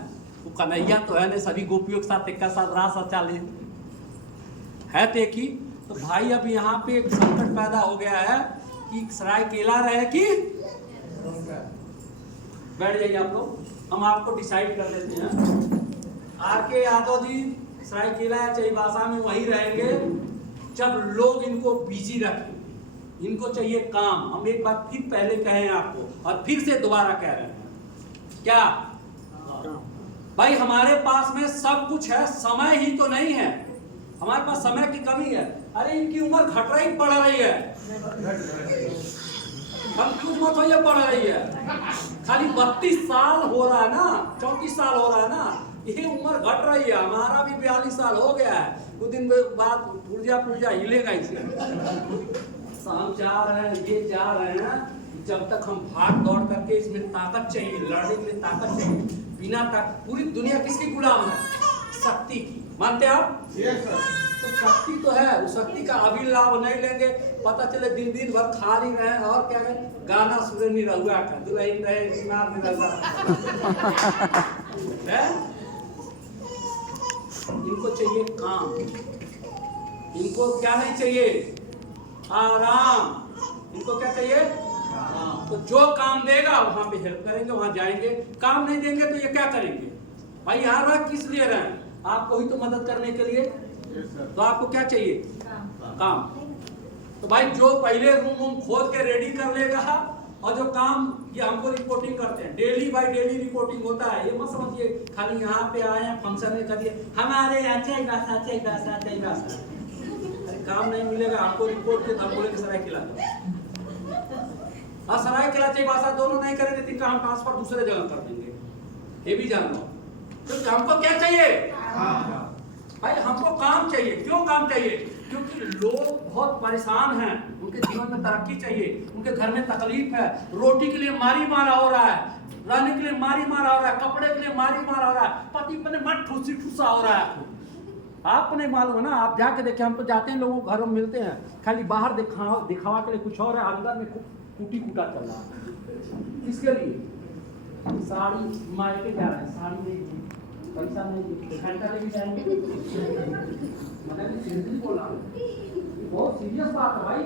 वो कन्हैया तो है नहीं, सभी गोपियों के साथ एक साथ रास चाले है तो एक ही। तो भाई अब यहाँ पे एक संकट पैदा हो गया है कि सरायकेला रहे कि बैठ जाइए आप लोग, हम आपको डिसाइड कर देते हैं। आर के यादव जी सरायकेला या चाईबासा में वहीं रहेंगे जब लोग इनको बिजी रखें। इनको चाहिए काम। हम एक बार फिर पहले कहे हैं आपको और फिर से दोबारा कह रहे हैं, क्या भाई हमारे पास में सब कुछ है, समय ही तो नहीं है। हमारे पास समय की कमी है। अरे इनकी उम्र घट रही बढ़ रही है, कंफ्यूज मत होइए, बढ़ रही है। खाली 32 साल हो रहा है ना, 34 साल हो रहा है ना, ये उम्र घट रही है। हमारा भी 42 साल हो गया है। कुछ दिन बाद पुर्जा हिलेगा इसे। हम जा रहे हैं, ये जा रहे हैं, जब तक हम भाग दौड़ करके इसमें ताकत चाहिए, लड़ने के लिए ताकत चाहिए। बिना ताकत पूरी दुनिया किसकी गुलाम है? शक्ति की। मानते आप? तो शक्ति तो है, उस शक्ति का अभी लाभ नहीं लेंगे, पता चले दिन भर खा ही रहे हैं। और क्या है, गाना सुने नहीं रहुआ का दुल्हन रहे नार नहीं रहुआ। इनको चाहिए काम, इनको क्या नहीं चाहिए? आराम। इनको क्या चाहिए? तो जो काम देगा वहां पे हेल्प करेंगे, वहां जाएंगे। काम नहीं देंगे तो ये क्या करेंगे? भाई यहाँ रह किस लिए रहे? आपको ही तो मदद करने के लिए। तो आपको क्या चाहिए? काम। तो भाई जो पहले रूम खोद के रेडी कर लेगा, और जो काम ये हमको रिपोर्टिंग करते हैं, डेली बाय डेली रिपोर्टिंग होता है। ये मत समझिए खाली यहाँ पे आए हैं फंक्शन में करिए हमारे यहाँ चाहिए। अरे काम नहीं मिलेगा आपको, रिपोर्ट के धमोले के सरायकेला और सरायकेला चाईबासा दोनों नहीं करेंगे तो काम ट्रांसफर दूसरे जगह कर देंगे। ये भी जान लो। तो हमको क्या चाहिए? भाई हमको काम चाहिए। क्यों काम चाहिए? क्योंकि लोग बहुत परेशान हैं, उनके जीवन में तरक्की चाहिए, उनके घर में तकलीफ है, रोटी के लिए मारी मारा हो रहा है, रहने के लिए मारी मारा हो रहा है, कपड़े के लिए मारी मारा हो रहा है, पति पत्नी मत ठूसी ठूसा हो रहा है। आपको नहीं मालूम है ना, आप जाके देखें। हम तो जाते हैं, लोगों घरों में मिलते हैं, खाली बाहर दिखावा के लिए कुछ और है, अंदर में कूटी कूटा चल रहा है। किसके लिए? साड़ी मायके जा रहे हैं, साड़ी नहीं, पैसा नहीं, घंटा लेके जाएंगे। मतलब बोल रहा हूँ, बहुत सीरियस बात है भाई।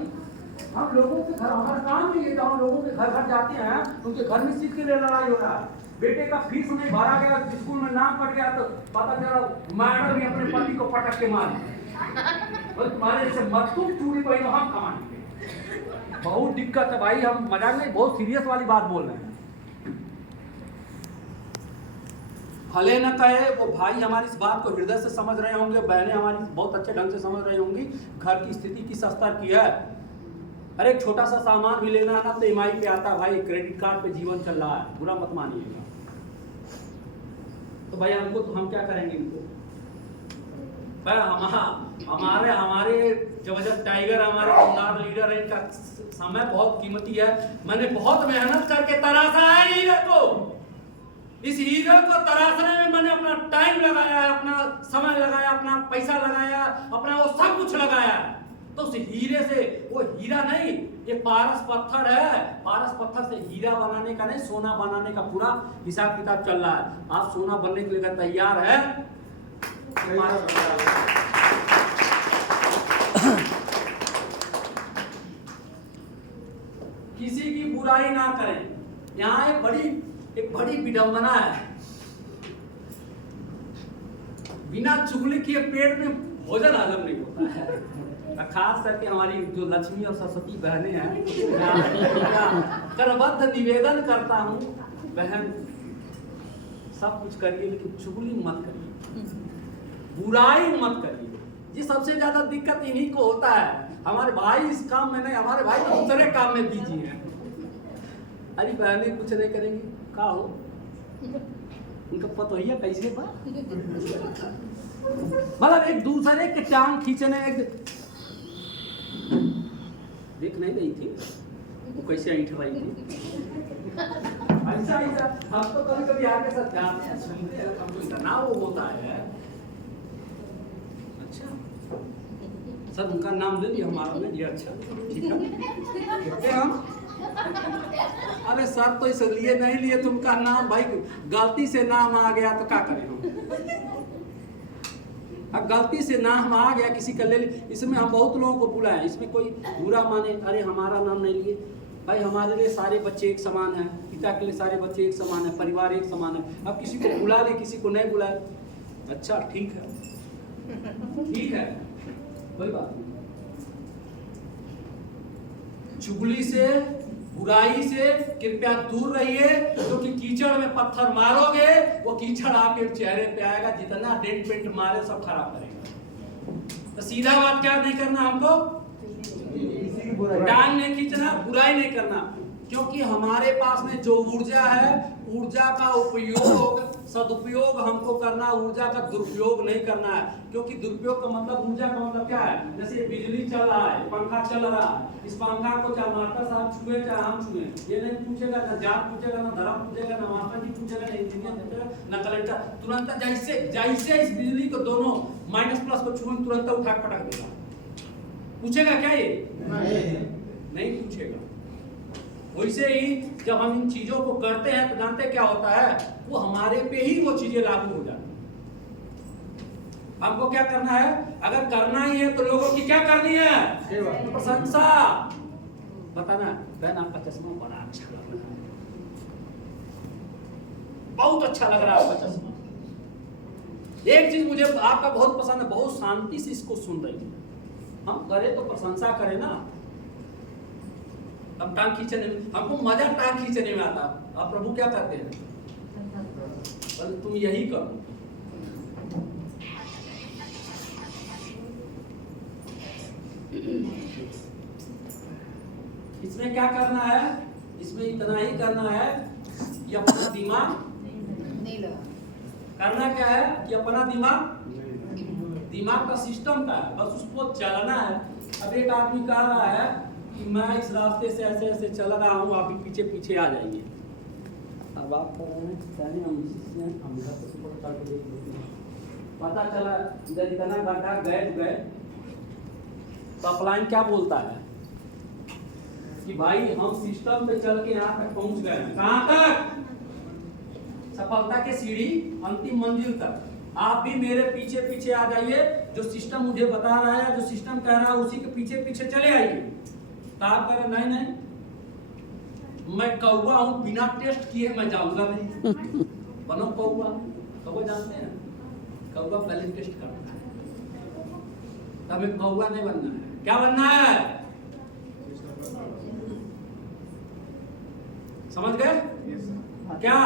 हम लोगों के घर, हमारा काम नहीं है, तो हम लोगों के घर जाते हैं, उनके घर में सीट के लिए लड़ाई हो रहा है। बेटे का फीस नहीं भरा गया, स्कूल में नाम कट गया, तो पता चला मैडम भी अपने पति को पटक के मारे। तुम्हारे से मत तुम चूड़ी पहनो, हम कमाएंगे। बहुत दिक्कत है भाई, हम मजाक नहीं, बहुत सीरियस वाली बात बोल रहे हैं। भले न कहे वो भाई हमारी इस बात को हृदय से समझ रहे होंगे, बहनें हमारी बहुत अच्छे ढंग से समझ रही होंगी घर की स्थिति किस स्तर की है। अरे एक छोटा सा सामान भी लेना है ना तो ईएमआई पे आता है भाई, क्रेडिट कार्ड पे जीवन चल रहा है, बुरा मत मानिएगा। तो भाई हमको तो हम क्या करेंगे इनको? हमारे जबरदस्त टाइगर हमारे शानदार लीडर है, इनका समय बहुत कीमती है। मैंने बहुत मेहनत करके तराशा है हीरे को। इस हीरे को तराशने में मैंने अपना टाइम लगाया है, अपना समय लगाया, अपना पैसा लगाया, अपना वो सब कुछ लगाया। तो उस हीरे से, वो हीरा नहीं, ये पारस पत्थर है। पारस पत्थर से हीरा बनाने का नहीं, सोना बनाने का पूरा हिसाब किताब चल रहा है। आप सोना बनने के लिए तैयार है? किसी की बुराई ना करें। यहाँ एक बड़ी विडंबना है। बिना चुगली किए पेट में भोजन हजम नहीं होता है। खास करके हमारी जो लक्ष्मी और सरस्वती बहनें हैं, करबद्ध निवेदन करता हूँ, बहन सब कुछ करिए लेकिन चुगली मत करिए, बुराई मत करिए। ये सबसे ज्यादा दिक्कत इन्हीं को होता है। हमारे भाई इस काम में नहीं, हमारे भाई तो दूसरे काम में बिजी हैं। अरे बहनें कुछ नहीं करेंगी, का हो उनका पतोहिया कैसे बा, मतलब एक दूसरे के टांग खींचने, देख नहीं रही थी वो कैसे ऐठ रही थी। ऐसा हम तो कभी कभी आके साथ जाते हैं, सुनते हैं, हमको इतना वो होता है। अच्छा सर उनका नाम ले लिया, हमारा ले लिया। अच्छा ठीक है हम अरे सर तो इसलिए नहीं लिए, तुमका नाम भाई गलती से नाम आ गया तो क्या करें हम। अब गलती से नाम आ गया किसी का ले ली, इसमें हम बहुत लोगों को बुलाए, इसमें कोई बुरा माने अरे हमारा नाम नहीं लिए। भाई हमारे लिए सारे बच्चे एक समान हैं, पिता के लिए सारे बच्चे एक समान है, परिवार एक समान है। अब किसी को बुला ले किसी को नहीं बुलाए, अच्छा ठीक है, ठीक है, कोई बात नहीं। चुगली से बुराई से कृपया दूर रहिए, क्योंकि कीचड़ में पत्थर मारोगे वो कीचड़ आपके चेहरे पे आएगा, जितना डेंट पेंट मारे सब खराब करेगा। तो सीधा बात क्या नहीं करना हमको, टांग नहीं खींचना, बुराई नहीं करना, क्योंकि हमारे पास में जो ऊर्जा है, ऊर्जा का उपयोग सदुपयोग हमको करना, ऊर्जा का दुरुपयोग नहीं करना है। क्योंकि दुरुपयोग का मतलब, ऊर्जा का मतलब क्या है, जैसे बिजली चल रहा है, पंखा चल रहा है, इस पंखा को चाहे मास्टर साहब छुए चाहे हम छुए, ये नहीं पूछेगा, ना जात पूछेगा, ना धर्म पूछेगा, ना मास्टर जी पूछेगा, ना इंजीनियर पूछेगा, ना कलेक्टर, तुरंत जैसे जैसे इस बिजली को दोनों माइनस प्लस को छुए तुरंत उठा पटक देगा। पूछेगा क्या ये? नहीं पूछेगा। वैसे ही जब हम इन चीजों को करते हैं तो जानते क्या होता है, वो हमारे पे ही वो चीजें लागू हो जाती। हमको क्या करना है, अगर करना ही है तो लोगों की क्या करनी है, प्रशंसा। बताना बहन आपका चश्मा बड़ा अच्छा लग रहा है, बहुत अच्छा लग रहा है आपका चश्मा। एक चीज मुझे आपका बहुत पसंद है, बहुत शांति से इसको सुन रही है। हम करे तो प्रशंसा करें ना। हम टांग खींचने में, हमको मजा टांग खींचने में आता। अब प्रभु क्या करते हैं, बस तुम यही करो। इसमें क्या करना है, इसमें इतना ही करना है कि अपना दिमाग नहीं लगा। करना क्या है कि अपना दिमाग का सिस्टम का है, बस उसको चलना है। अब एक आदमी कह रहा है कि मैं इस रास्ते से ऐसे ऐसे चल रहा हूँ, आप भी पीछे पीछे आ जाइए। अब आप कर रहे हैं हम इधर से ऊपर चढ़ के देख लेते हैं, पता चला इधर इतना गड्ढा गए तो अपलाइन क्या बोलता है कि भाई हम सिस्टम पे चल के यहाँ तक पहुँच गए हैं। कहाँ तक? सफलता के सीढ़ी अंतिम मंजिल तक। आप भी मेरे पीछे पीछे आ जाइए, जो सिस्टम मुझे बता रहा है, जो सिस्टम कह रहा है उसी के पीछे पीछे चले आइए। तो आप कह रहे नहीं मैं कौवा हूँ, बिना टेस्ट किए मैं जाऊंगा नहीं। बनो कौवा। कौवा जानते हैं, कौवा पहले टेस्ट करता है, हमें कौवा नहीं बनना है। क्या बनना है, समझ गए क्या?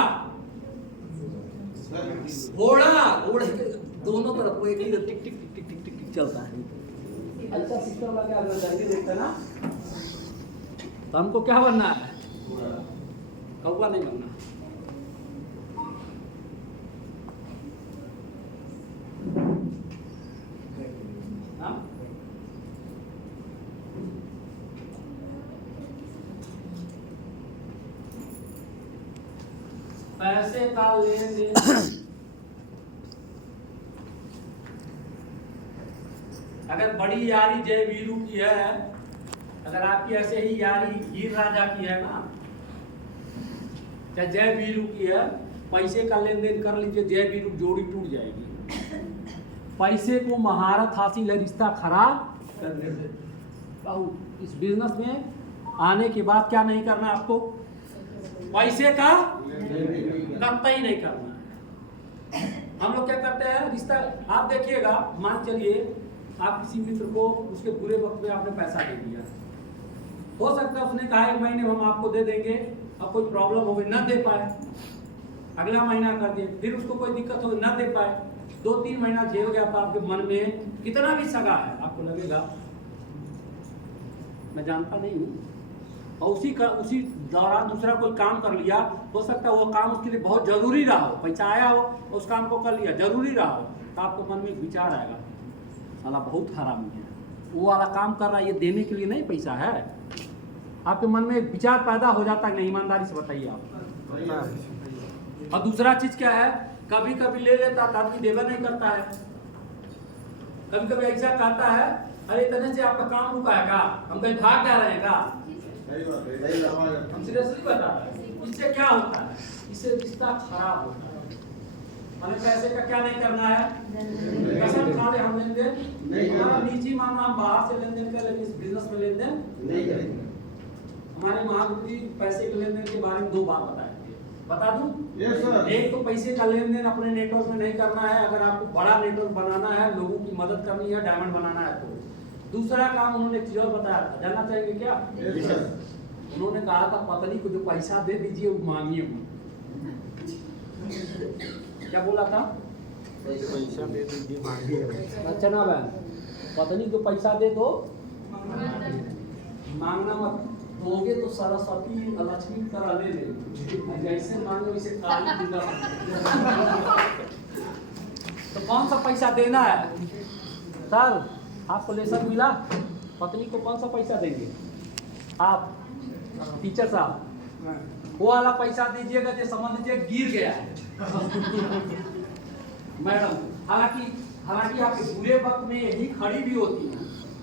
घोड़ा, घोड़े के दोनों तरफ वो एक ही टिक टिक टिक टिक टिक टिक टिक चलता है। अच्छा सिस्टम लगा, अगर जल्दी देखता ना तो हमको क्या बनना है, कौवा नहीं बनना। हाँ? पैसे का लेन देन, अगर बड़ी यारी जय वीरू की है, अगर आपकी ऐसे ही यारी हीर राजा की है ना, चाहे जय वीरू की है, पैसे का लेन देन कर लीजिए, जय वीरू जोड़ी टूट जाएगी। पैसे को महारत हासिल है, रिश्ता खराब कर देते। इस बिजनेस में आने के बाद क्या नहीं करना आपको, पैसे का कतई नहीं करना। हम लोग क्या करते हैं, रिश्ता आप देखिएगा, मान चलिए आप किसी मित्र को उसके बुरे वक्त में आपने पैसा दे दिया, हो सकता है उसने कहा 1 महीने में हम आपको दे देंगे, अब कोई प्रॉब्लम हो गई ना दे पाए, अगला महीना कर दिए, फिर उसको कोई दिक्कत हो गई ना दे पाए, 2-3 महीना झेल गया तो आपके मन में कितना भी सगा है, आपको लगेगा मैं जानता नहीं हूँ, और उसी दौरान दूसरा कोई काम कर लिया, हो सकता है वो काम उसके लिए बहुत जरूरी रहा हो, पैसा आया हो उस काम को कर लिया, जरूरी रहा हो, तो आपको मन में एक विचार आएगा साला बहुत हरामी है, वो वाला काम कर रहा है, ये देने के लिए नहीं पैसा है। आपके मन में एक विचार पैदा हो जाता है, नहीं ईमानदारी से बताइए आप। और दूसरा चीज क्या है, कभी कभी ले लेता था आदमी देवा नहीं करता है, कभी कभी ऐसा कहता है अरे इतने से आपका काम रुका है का, हम कहीं भाग जा रहे हैं का, हम सीरियसली बता रहे हैं। इससे क्या होता है? इससे रिश्ता खराब होता है। हमें पैसे का क्या नहीं करना है? कसम खा ले हम लेन देन हमारा निजी मामला, हम बाहर से लेन देन कर, लेकिन इस बिजनेस में लेन देन नहीं करेंगे। हमारे महागुरु पैसे के लेन देन के बारे में 2 बात बताएंगे, बता दूं? Yes sir. एक तो पैसे का लेन देन अपने नेटवर्क में नहीं करना है। अगर आपको बड़ा नेटवर्क बनाना है, लोगों की मदद करनी है, डायमंड बनाना है तो। दूसरा काम उन्होंने एक चीज और बताया था, जानना चाहेंगे क्या? Yes sir. उन्होंने कहा था पत्नी को जो पैसा दे दीजिए वो मांगिए मत। क्या बोला था? पैसा दे दीजिए मांगिए। अच्छा ना बहन, पत्नी को पैसा दे दो, मांगना मत। दोगे तो सरस्वती लक्ष्मी तरह ले ले, जैसे मांगे वैसे काली दूंगा। तो कौन सा पैसा देना है सर? आपको लेसन मिला, पत्नी को कौन सा पैसा देंगे आप? टीचर साहब वो वाला पैसा दीजिएगा जो समझ लीजिए गिर गया है। मैडम हालांकि आपके बुरे वक्त में यही खड़ी भी होती है,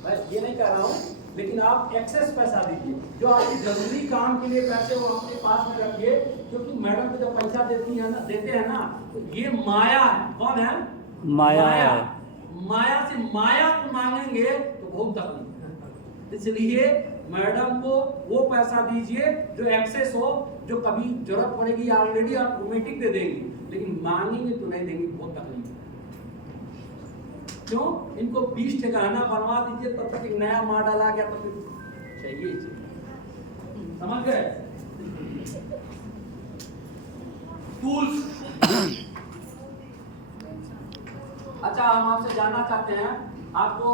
मैं ये नहीं कह रहा हूँ, लेकिन आप एक्सेस पैसा दीजिए। जो आपके जरूरी काम के लिए पैसे वो अपने पास में रखिए, क्योंकि मैडम को जब पैसा देते हैं ना तो ये माया है। कौन है? माया है। माया से माया को मांगेंगे तो बहुत तकलीफ है। इसलिए मैडम को वो पैसा दीजिए जो एक्सेस हो, जो कभी जरूरत पड़ेगी ऑलरेडी ऑटोमेटिक दे देंगी, लेकिन मांगेंगे तो नहीं देंगे, बहुत तकलीफ है। क्यों? इनको 20 ठिकाना बनवा दीजिए, तब तक एक नया मॉडल आ गया तो फिर चाहिए। समझ गए? टूल्स। अच्छा, हम आपसे जानना चाहते हैं, आपको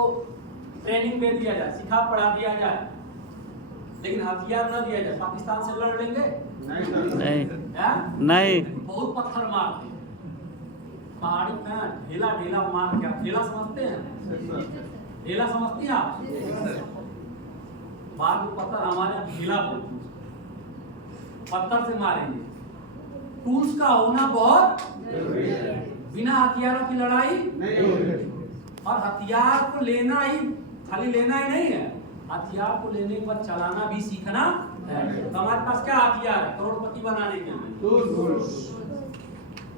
ट्रेनिंग दे दिया जाए, सिखा पढ़ा दिया जाए, लेकिन हथियार न दिया जाए, पाकिस्तान से लड़ लेंगे? नहीं नहीं। बहुत पत्थर मारते हैं पहाड़ी में, ढेला ढेला मार के। ढेला समझते हैं? ढेला समझती हैं आप? बाद में पत्थर हमारे ढेला बोलते हैं, पत्थर से मारेंगे। टूल्स का होना बहुत जरूरी है। बिना हथियारों की लड़ाई नहीं। और हथियार को लेना ही, खाली लेना ही नहीं है, हथियार को लेने के बाद चलाना भी सीखना है। तो हमारे पास क्या हथियार है करोड़पति बनाने के लिए?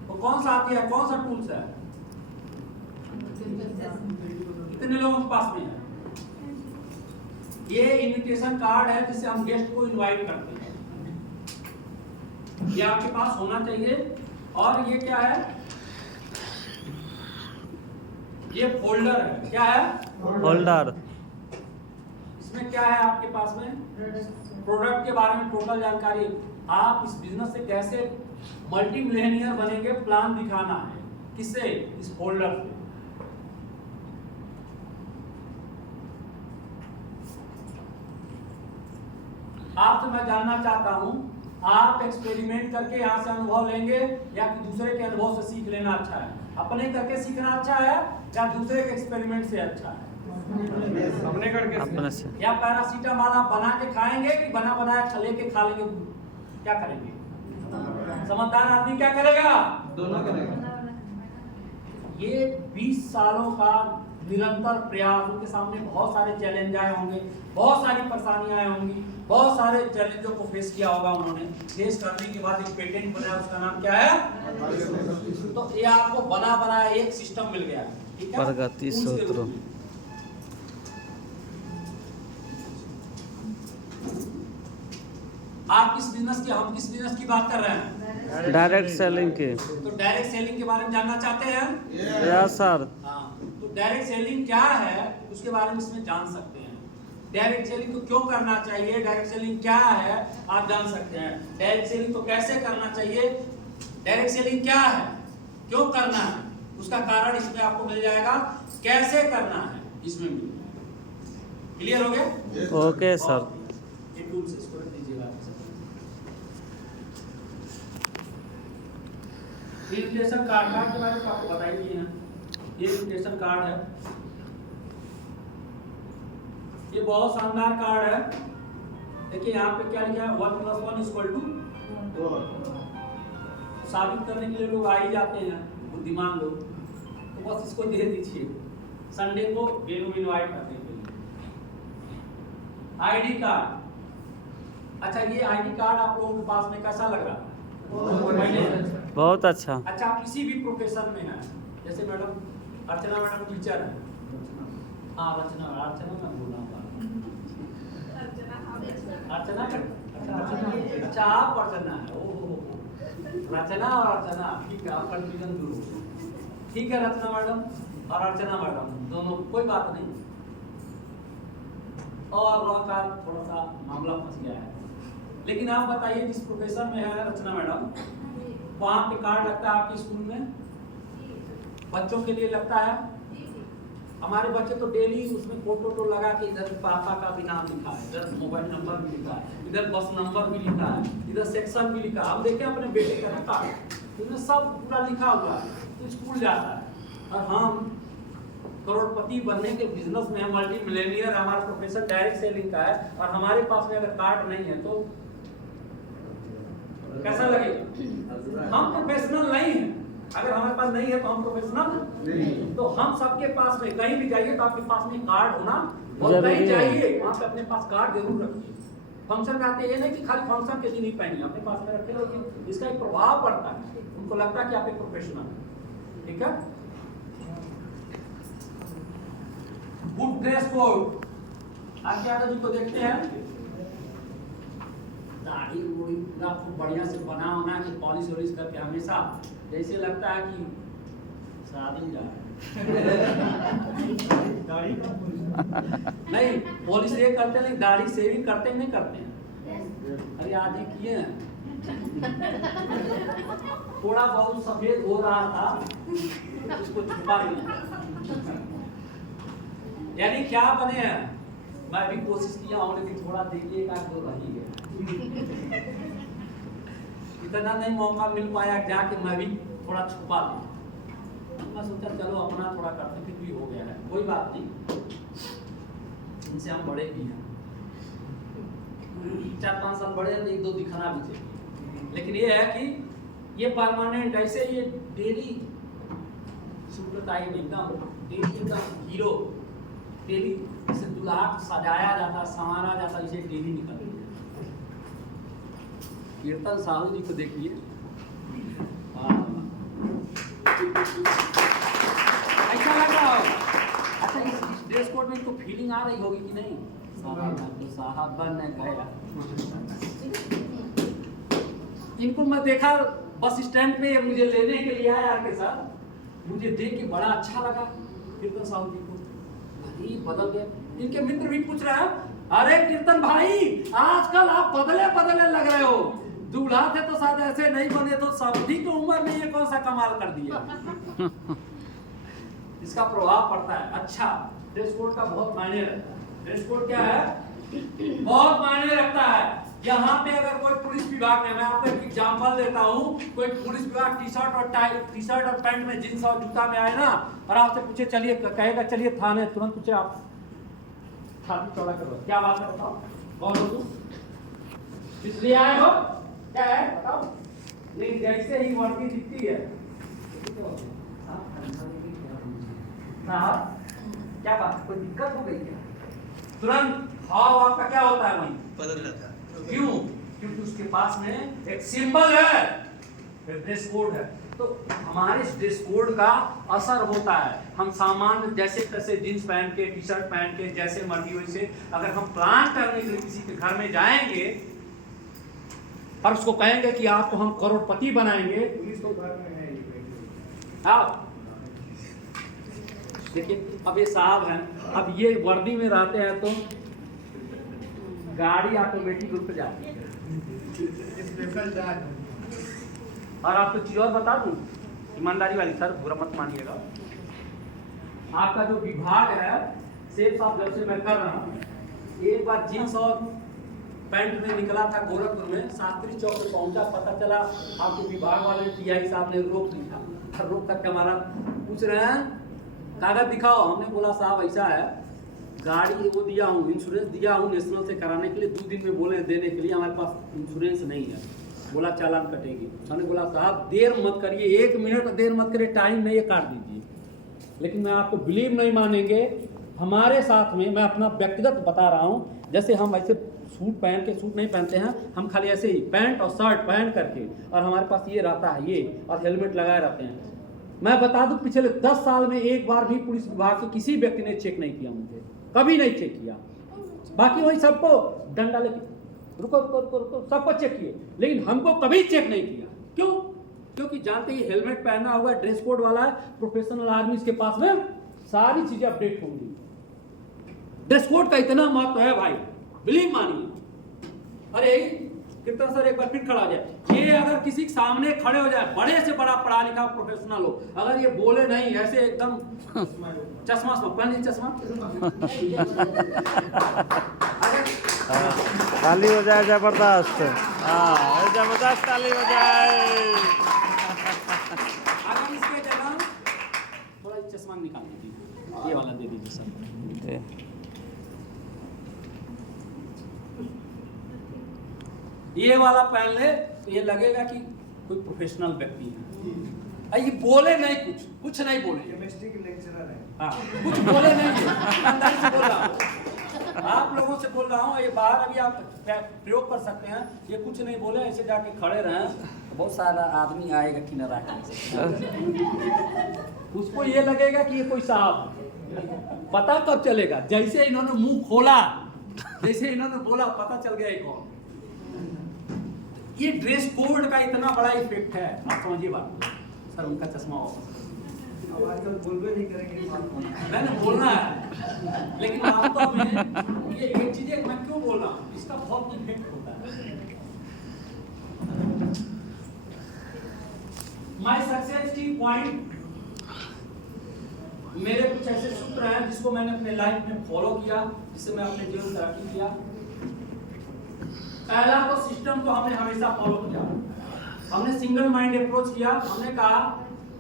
तो कौन सा हथियार, कौन सा टूल्स है? कितने लोगों के पास में है? ये इनविटेशन कार्ड है जिससे हम गेस्ट को इनवाइट करते हैं, ये आपके पास होना चाहिए। और ये क्या है? ये फोल्डर है। क्या है? होल्डर। इसमें क्या है आपके पास में? प्रोडक्ट के बारे में टोटल जानकारी। आप इस बिजनेस से कैसे मल्टी मिलियनियर बनेंगे, प्लान दिखाना है। किससे? इस फोल्डर से। आपसे मैं जानना चाहता हूं, आप एक्सपेरिमेंट करके यहाँ से अनुभव लेंगे या कि दूसरे के अनुभव से सीख लेना अच्छा है? अपने करके सीखना अच्छा है या दूसरे के एक्सपेरिमेंट से अच्छा है? अपने करके अपने से। या पैरासीटामोल आप बना के खाएंगे कि बना बनाया लेके खा लेंगे? क्या करेंगे? समझदार आदमी क्या करेगा? दोनों करेगा। ये 20 सालों का निरंतर प्रयास, उनके सामने बहुत सारे चैलेंज आए होंगे, बहुत सारी परेशानियां आई होंगी, बहुत सारे चैलेंजों को फेस किया होगा उन्होंने। फेस करने के बाद एक पेटेंट बनाया, उसका नाम क्या है? तो ये आपको बना बनाया एक सिस्टम मिल गया, ठीक है? प्रगति सूत्र। आप किस बिजनेस की, हम किस बिजनेस की बात कर रहे हैं? डायरेक्ट सेलिंग के। तो डायरेक्ट सेलिंग के बारे में जानना चाहते हैं? Yes sir. हाँ, तो डायरेक्ट सेलिंग क्या है उसके बारे में इसमें जान सकते हैं। डायरेक्ट सेलिंग को क्यों करना चाहिए, डायरेक्ट सेलिंग क्या है आप जान सकते हैं। डायरेक्ट सेलिंग को कैसे करना चाहिए, डायरेक्ट सेलिंग क्या है, क्यों करना है, उसका कारण इसमें आपको मिल जाएगा। कैसे करना है इसमें मिल जाएगा। क्लियर हो गया? Okay sir. ये टूल्स इसको रख दीजिएगा। इन्विटेशन कार्ड के बारे में आपको बता ही दिए हैं। ये इन्विटेशन कार्ड है, ये बहुत शानदार कार्ड है। देखिए यहाँ पे क्या लिखा है, 1 + 1 = 2। साबित करने के लिए लोग आ ही जाते हैं, बुद्धिमान लोग, तो बस इसको दे दीजिए। संडे को गेम इनवाइट करने के लिए। आईडी कार्ड, अच्छा, ये आईडी कार्ड आप लोगों के पास में कैसा लग रहा है? बहुत अच्छा। अच्छा, आप किसी भी प्रोफेशन में हैं, जैसे मैडम अर्चना मैडम टीचर है, हाँ अर्चना मैं बोल रहा हूँ, अर्चना अच्छा आप अर्चना है, ओहो रचना और अर्चना, ठीक है, आप कंफ्यूजन दूर हो, ठीक है। रचना मैडम और अर्चना मैडम दोनों, कोई बात नहीं। और लॉ का थोड़ा सा मामला फंस गया है, लेकिन आप बताइए जिस प्रोफेशन में है रचना मैडम, वहाँ पे कार्ड लगता है आपके स्कूल में? बच्चों के लिए लगता है? हमारे बच्चे तो डेली उसमें फोटो लगा के इधर पापा का भी नाम लिखा है, इधर मोबाइल नंबर भी लिखा है, इधर बस नंबर भी लिखा है, इधर सेक्शन भी लिखा है। हम देखें अपने बेटे का कार्ड, इसमें सब पूरा लिखा हुआ है, तो स्कूल जाता है। और हम करोड़पति बनने के बिजनेस में, मल्टी मिलेनियर, हमारा प्रोफेसर डायरेक्ट सेलिंग का है, और हमारे पास में अगर कार्ड नहीं है तो कैसा लगेगा? हम प्रोफेशनल नहीं है। अगर हमारे पास नहीं है तो हम प्रोफेशनल नहीं। तो हम सबके पास में कहीं भी जाइए तो आपके पास में कार्ड होना, और कहीं जाइए वहाँ पे अपने पास कार्ड जरूर रखिए। फंक्शन में आते ये नहीं कि खाली फंक्शन के दिन ही पहनिए, अपने पास में रखे हो कि इसका एक प्रभाव पड़ता है, उनको लगता है कि आप एक प्रोफेशनल है, ठीक है। गुड ड्रेस कोड, आप यादव जी को देखते हैं, दाढ़ी उड़ी पूरा खूब बढ़िया से बना के पॉलिश वॉलिश करके, हमेशा जैसे लगता है कि शादी जा नहीं, पॉलिश ये करते नहीं, दाढ़ी शेविंग करते नहीं करते हैं? अरे आज ही किए हैं, थोड़ा बहुत सफेद हो रहा था, उसको छुपा दिया। यानी क्या बने हैं? मैं भी कोशिश किया हूँ, लेकिन थोड़ा देखिएगा तो रही गया। इतना नहीं मौका मिल पाया जाके मैं भी थोड़ा छुपा दूं। मैं सोचा चलो अपना थोड़ा करते, फिर भी हो गया है, कोई बात नहीं, इनसे हम बड़े भी हैं, 4-5 साल बड़े हैं, 1-2 दिखना भी चाहिए। लेकिन ये है कि ये परमानेंट, ऐसे ये डेली सुंदरताई में एकदम हीरो, डेली इसे दुल्हा सजाया जाता, संवारा जाता, इसे डेली निकल। कीर्तन साहू जी को देखिए, ऐसा लग रहा हो। अच्छा, इस ड्रेस कोड में तो फीलिंग आ रही होगी कि नहीं? साहब बन गया। इनको मैं देखा बस स्टैंड पे, मुझे लेने के लिए आया के साथ, मुझे देख के बड़ा अच्छा लगा कीर्तन साहू जी को, अरे बदल गए। इनके मित्र भी पूछ रहे हैं, अरे कीर्तन भाई आजकल आप बदले लग रहे हो, दूल्हा थे तो शायद ऐसे नहीं बने, तो सभी की उम्र में ये कौन सा कमाल कर दिया। इसका प्रभाव पड़ता है। अच्छा, ड्रेस कोड का बहुत मायने रखता है। ड्रेस कोड क्या है? बहुत मायने रखता है। यहाँ पे अगर कोई पुलिस विभाग में, मैं आपको एक एग्जांपल देता हूँ, कोई पुलिस विभाग टी शर्ट और पैंट में, जींस और जूता में आए ना, और आपसे पूछे चलिए, कहेगा चलिए थाने, तुरंत पूछे आप छाती चौड़ा करो, क्या बात है बताओ, कौन हो तुम, इसलिए आए हो, क्या है बताओ। लेकिन जैसे ही वर्दी दिखती है, क्या बात, कोई दिक्कत हो गई क्या, तुरंत भाव आपका क्या होता है, वहीं बदल जाता है। क्यों? क्योंकि उसके पास में एक सिंबल है, ड्रेस कोड है। तो हमारे ड्रेस कोड का असर होता है। हम सामान्य जैसे तैसे जींस पहन के, टी शर्ट पहन के, जैसे मर्जी वैसे, अगर हम प्लान करने के लिए किसी के घर में जाएंगे और उसको कहेंगे कि आपको हम करोड़पति बनाएंगे, पुलिस तो घर में है, आप देखिए, अब ये साहब हैं, अब ये वर्दी में रहते हैं तो गाड़ी ऑटोमेटिक रुक जाती है। और आपको चीज और बता दूं, ईमानदारी वाली, सर बुरा मत मानिएगा, आपका जो विभाग है, सेल्स ऑफ जब से मैं कर रहा हूँ, एक बार जींस और पैंट में निकला था गोरखपुर में, शास्त्री चौक पे पहुंचा, पता चला आपके विभाग वाले पीआई साहब ने रोक दिया, रोक करके हमारा पूछ रहे हैं कागज दिखाओ। हमने बोला साहब ऐसा है, गाड़ी वो दिया हूँ, इंश्योरेंस दिया हूँ नेशनल से कराने के लिए, 2 दिन में बोले देने के लिए, हमारे पास इंश्योरेंस नहीं है, बोला चालान कटेगी। हमने बोला साहब देर मत करिए, 1 मिनट देर मत करिए, टाइम नहीं है, काट दीजिए। लेकिन मैं आपको बिलीव नहीं मानेंगे, हमारे साथ में, मैं अपना व्यक्तिगत बता रहा हूँ, जैसे हम ऐसे सूट पहन के, सूट नहीं पहनते हैं हम, खाली ऐसे ही पैंट और शर्ट पहन करके, और हमारे पास ये रहता है ये, और हेलमेट लगाए रहते हैं। मैं बता दूं पिछले 10 साल में एक बार भी पुलिस विभाग के किसी व्यक्ति ने चेक नहीं किया मुझे, कभी नहीं चेक किया। बाकी वही सबको डंडा लेके रुको रुको रुको रुको सबको चेक किए, लेकिन हमको कभी चेक नहीं किया। क्यों? क्योंकि जानते ही हेलमेट पहना हुआ है, ड्रेस कोड वाला है, प्रोफेशनल आदमी, इसके पास में सारी चीजें अपडेट होंगी। ड्रेस कोड का इतना महत्व है भाई, बिलीव मानिए। अरे कीर्तन सर एक बार फिर खड़ा हो जाए, ये अगर किसी के सामने खड़े हो जाए, बड़े से बड़ा पढ़ा लिखा प्रोफेशनल हो, अगर ये बोले नहीं ऐसे एकदम चश्मा पहन चश्मा ताली हो जाए जबरदस्त, हाँ जबरदस्त ताली हो जाए। अगर इसके जगह थोड़ा चश्मा निकाल दीजिए, ये वाला दे दीजिए सर। ये वाला पहन ले तो ये लगेगा कि कोई प्रोफेशनल व्यक्ति है। ये बोले नहीं, कुछ नहीं बोले, केमिस्ट्री के लेक्चरर है। हाँ, कुछ बोले नहीं, ईमानदारी से बोल रहा हूँ, आप लोगों से बोल रहा हूँ। ये बाहर अभी आप प्रयोग कर सकते हैं, ये कुछ नहीं बोले, ऐसे जाके खड़े रहे, बहुत सारा आदमी आएगा किनारा उसको ये लगेगा कि ये कोई साहब। पता कब चलेगा? जैसे इन्होंने मुंह खोला, जैसे इन्होंने बोला, पता चल गया कौन। ये ड्रेस कोड का इतना बड़ा इफेक्ट है, आप समझिए बात। सर उनका चश्मा हो, आजकल बोलबे नहीं करेंगे, मैंने बोलना है, लेकिन वास्तव में ये एक चीज है, मैं क्यों बोल रहा हूँ, इसका बहुत इफेक्ट होता है। माय सक्सेस की पॉइंट, मेरे कुछ ऐसे सूत्र हैं जिसको मैंने अपने लाइफ में फॉलो किया, जिससे मैं अपने जीवन में तरक्की किया। पहला तो सिस्टम को हमने हमेशा फॉलो किया, हमने सिंगल माइंड अप्रोच किया। हमने कहा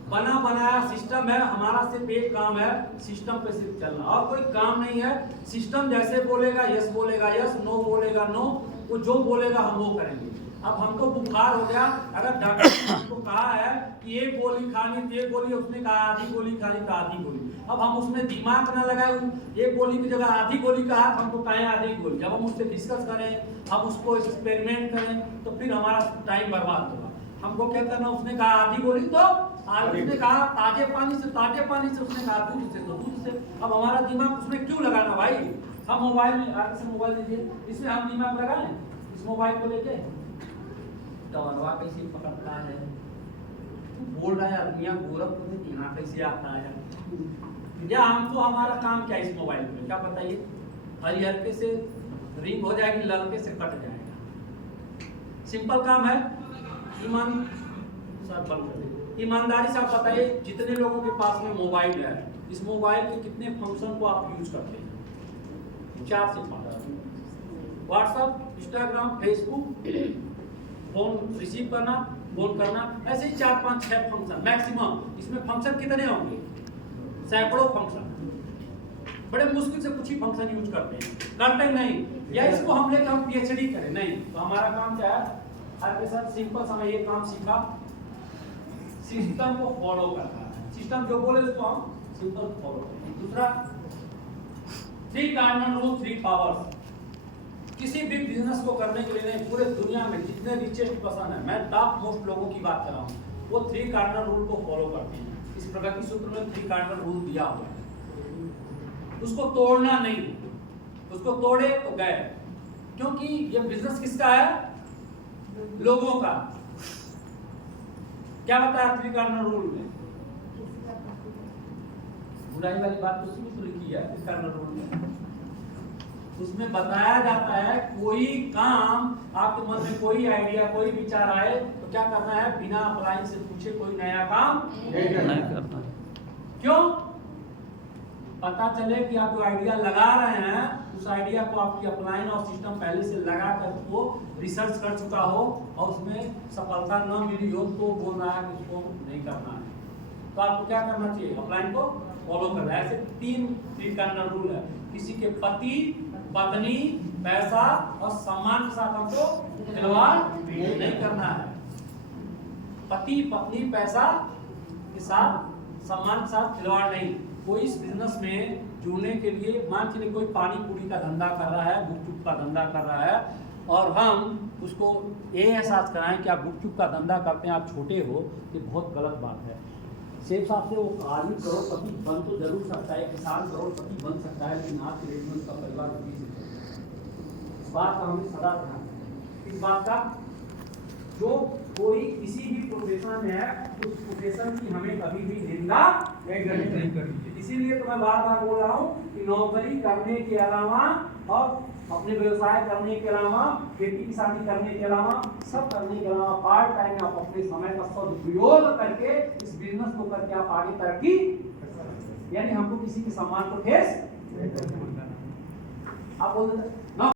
बना बनाया सिस्टम है, हमारा सिर्फ एक काम है, सिस्टम पे सिर्फ चलना, और कोई काम नहीं है। सिस्टम जैसे बोलेगा यस बोलेगा यस, नो बोलेगा नो, वो जो बोलेगा हम वो करेंगे। अब हमको बुखार हो गया, अगर डॉक्टर ने हमको कहा है कि ये गोली खानी तो ये गोली, उसने कहा आधी गोली खानी तो आधी गोली, अब हम उसमें दिमाग ना लगाए, एक गोली की जगह आधी गोली कहा, हमको कहें आधी गोली। जब हम उससे डिस्कस करें, हम उसको एक्सपेरिमेंट करें, तो फिर हमारा टाइम बर्बाद होगा। हमको क्या करना, उसने कहा आधी गोली तो आधी, उसने कहा ताजे पानी से उसने कहा दूध से तो दूध से। अब हमारा दिमाग उसमें क्यों लगाना भाई? हम मोबाइल में, आपसे मोबाइल दीजिए, इसमें हम दिमाग लगाएं, इस मोबाइल को लेके टवरवा कैसे पकड़ता है, बोल रहा है आदमिया गोरखपुर से यहाँ कैसे आता है, या हमको हमारा काम क्या इस मोबाइल में, क्या बताइए? हल्के से रिंग हो जाएगी, ललके से कट जाएगा, सिंपल काम है। ईमानदारी से आप बताइए, जितने लोगों के पास में मोबाइल है, इस मोबाइल के कितने फंक्शन को आप यूज करते हैं? 4 से 5, WhatsApp, Instagram, Facebook, phone receive करना, फोन करना, ऐसे ही 4, 5, 6 फंक्शन मैक्सिमम। इसमें फंक्शन कितने होंगे? सैकड़ों फंक्शन। बड़े मुश्किल से कुछ ही फंक्शन यूज करते हैं, करते नहीं। या इसको हम लेकर हम पीएचडी करें, नहीं। तो हमारा काम क्या है? आपके साथ सिंपल समय ये काम सीखा, सिस्टम को फॉलो करना है। सिस्टम जो बोले उसको हम सिंपल फॉलो करें। दूसरा, 3 कार्डिनल रूल, 3 पावर्स। किसी भी बिजनेस को करने के लिए नहीं, पूरे दुनिया में जितने रिचेस्ट पर्सन है, मैं टॉप मोस्ट लोगों की बात कर रहा हूँ, वो 3 कार्डिनल रूल को फॉलो करते हैं। इस प्रगति सूत्र में 3 कार्डिनल रूल दिया हुआ है, उसको तोड़ना नहीं। उसको तोड़े तो गए, क्योंकि ये बिजनेस किसका है? लोगों का। क्या बताया 3 कार्डिनल रूल में? बुराई वाली बात तो उसमें तो लिखी है 3 कार्डिनल रूल में। उसमें बताया जाता है कोई काम आपके मन में, कोई आइडिया, कोई विचार आए तो क्या करना है? बिना अप्लाई से पूछे कोई नया काम नहीं करना। क्यों? पता चले कि आप जो आइडिया लगा रहे हैं, उस आइडिया को आपकी अपलाइन और सिस्टम पहले से लगा कर वो रिसर्च कर चुका हो और उसमें सफलता न मिली हो, तो बोल रहा है कि उसको नहीं करना है। तो आपको क्या करना चाहिए? अपलाइन को फॉलो करना है। ऐसे 3 कार्डिनल रूल है। किसी के पति, पत्नी, पैसा और सम्मान के साथ हमको खिलवाड़ नहीं करना है। पति, पत्नी, पैसा के साथ, सम्मान के साथ खिलवाड़ नहीं। कोई इस बिजनेस में जुड़ने के लिए, मान के लिए कोई पानी पूरी का धंधा कर रहा है, गुपचुप का धंधा कर रहा है, और हम उसको ये एहसास कराएं कि आप गुपचुप का धंधा करते हैं, आप छोटे हो, ये बहुत गलत बात है। सेफ साहब से वो आदमी करोड़पति बन तो जरूर सकता है, किसान करोड़पति बन सकता है, लेकिन आज के डेट में उसका परिवार रुपये से चलता है। इस बात का हमें सदा ध्यान रखना। इस बात का जो कोई किसी भी प्रोफेशन में है, उस प्रोफेशन की हमें कभी भी निंदा नहीं करनी चाहिए। इसीलिए तो मैं बार बार बोल रहा हूँ कि नौकरी करने के अलावा और अपने व्यवसाय करने के अलावा, खेती किसानी करने के अलावा, सब करने के अलावा पार्ट टाइम आप अपने समय का सदुपयोग करके इस बिजनेस को करके आप आगे तरक्की, यानी हमको किसी के सम्मान को ठेस आप बोल देते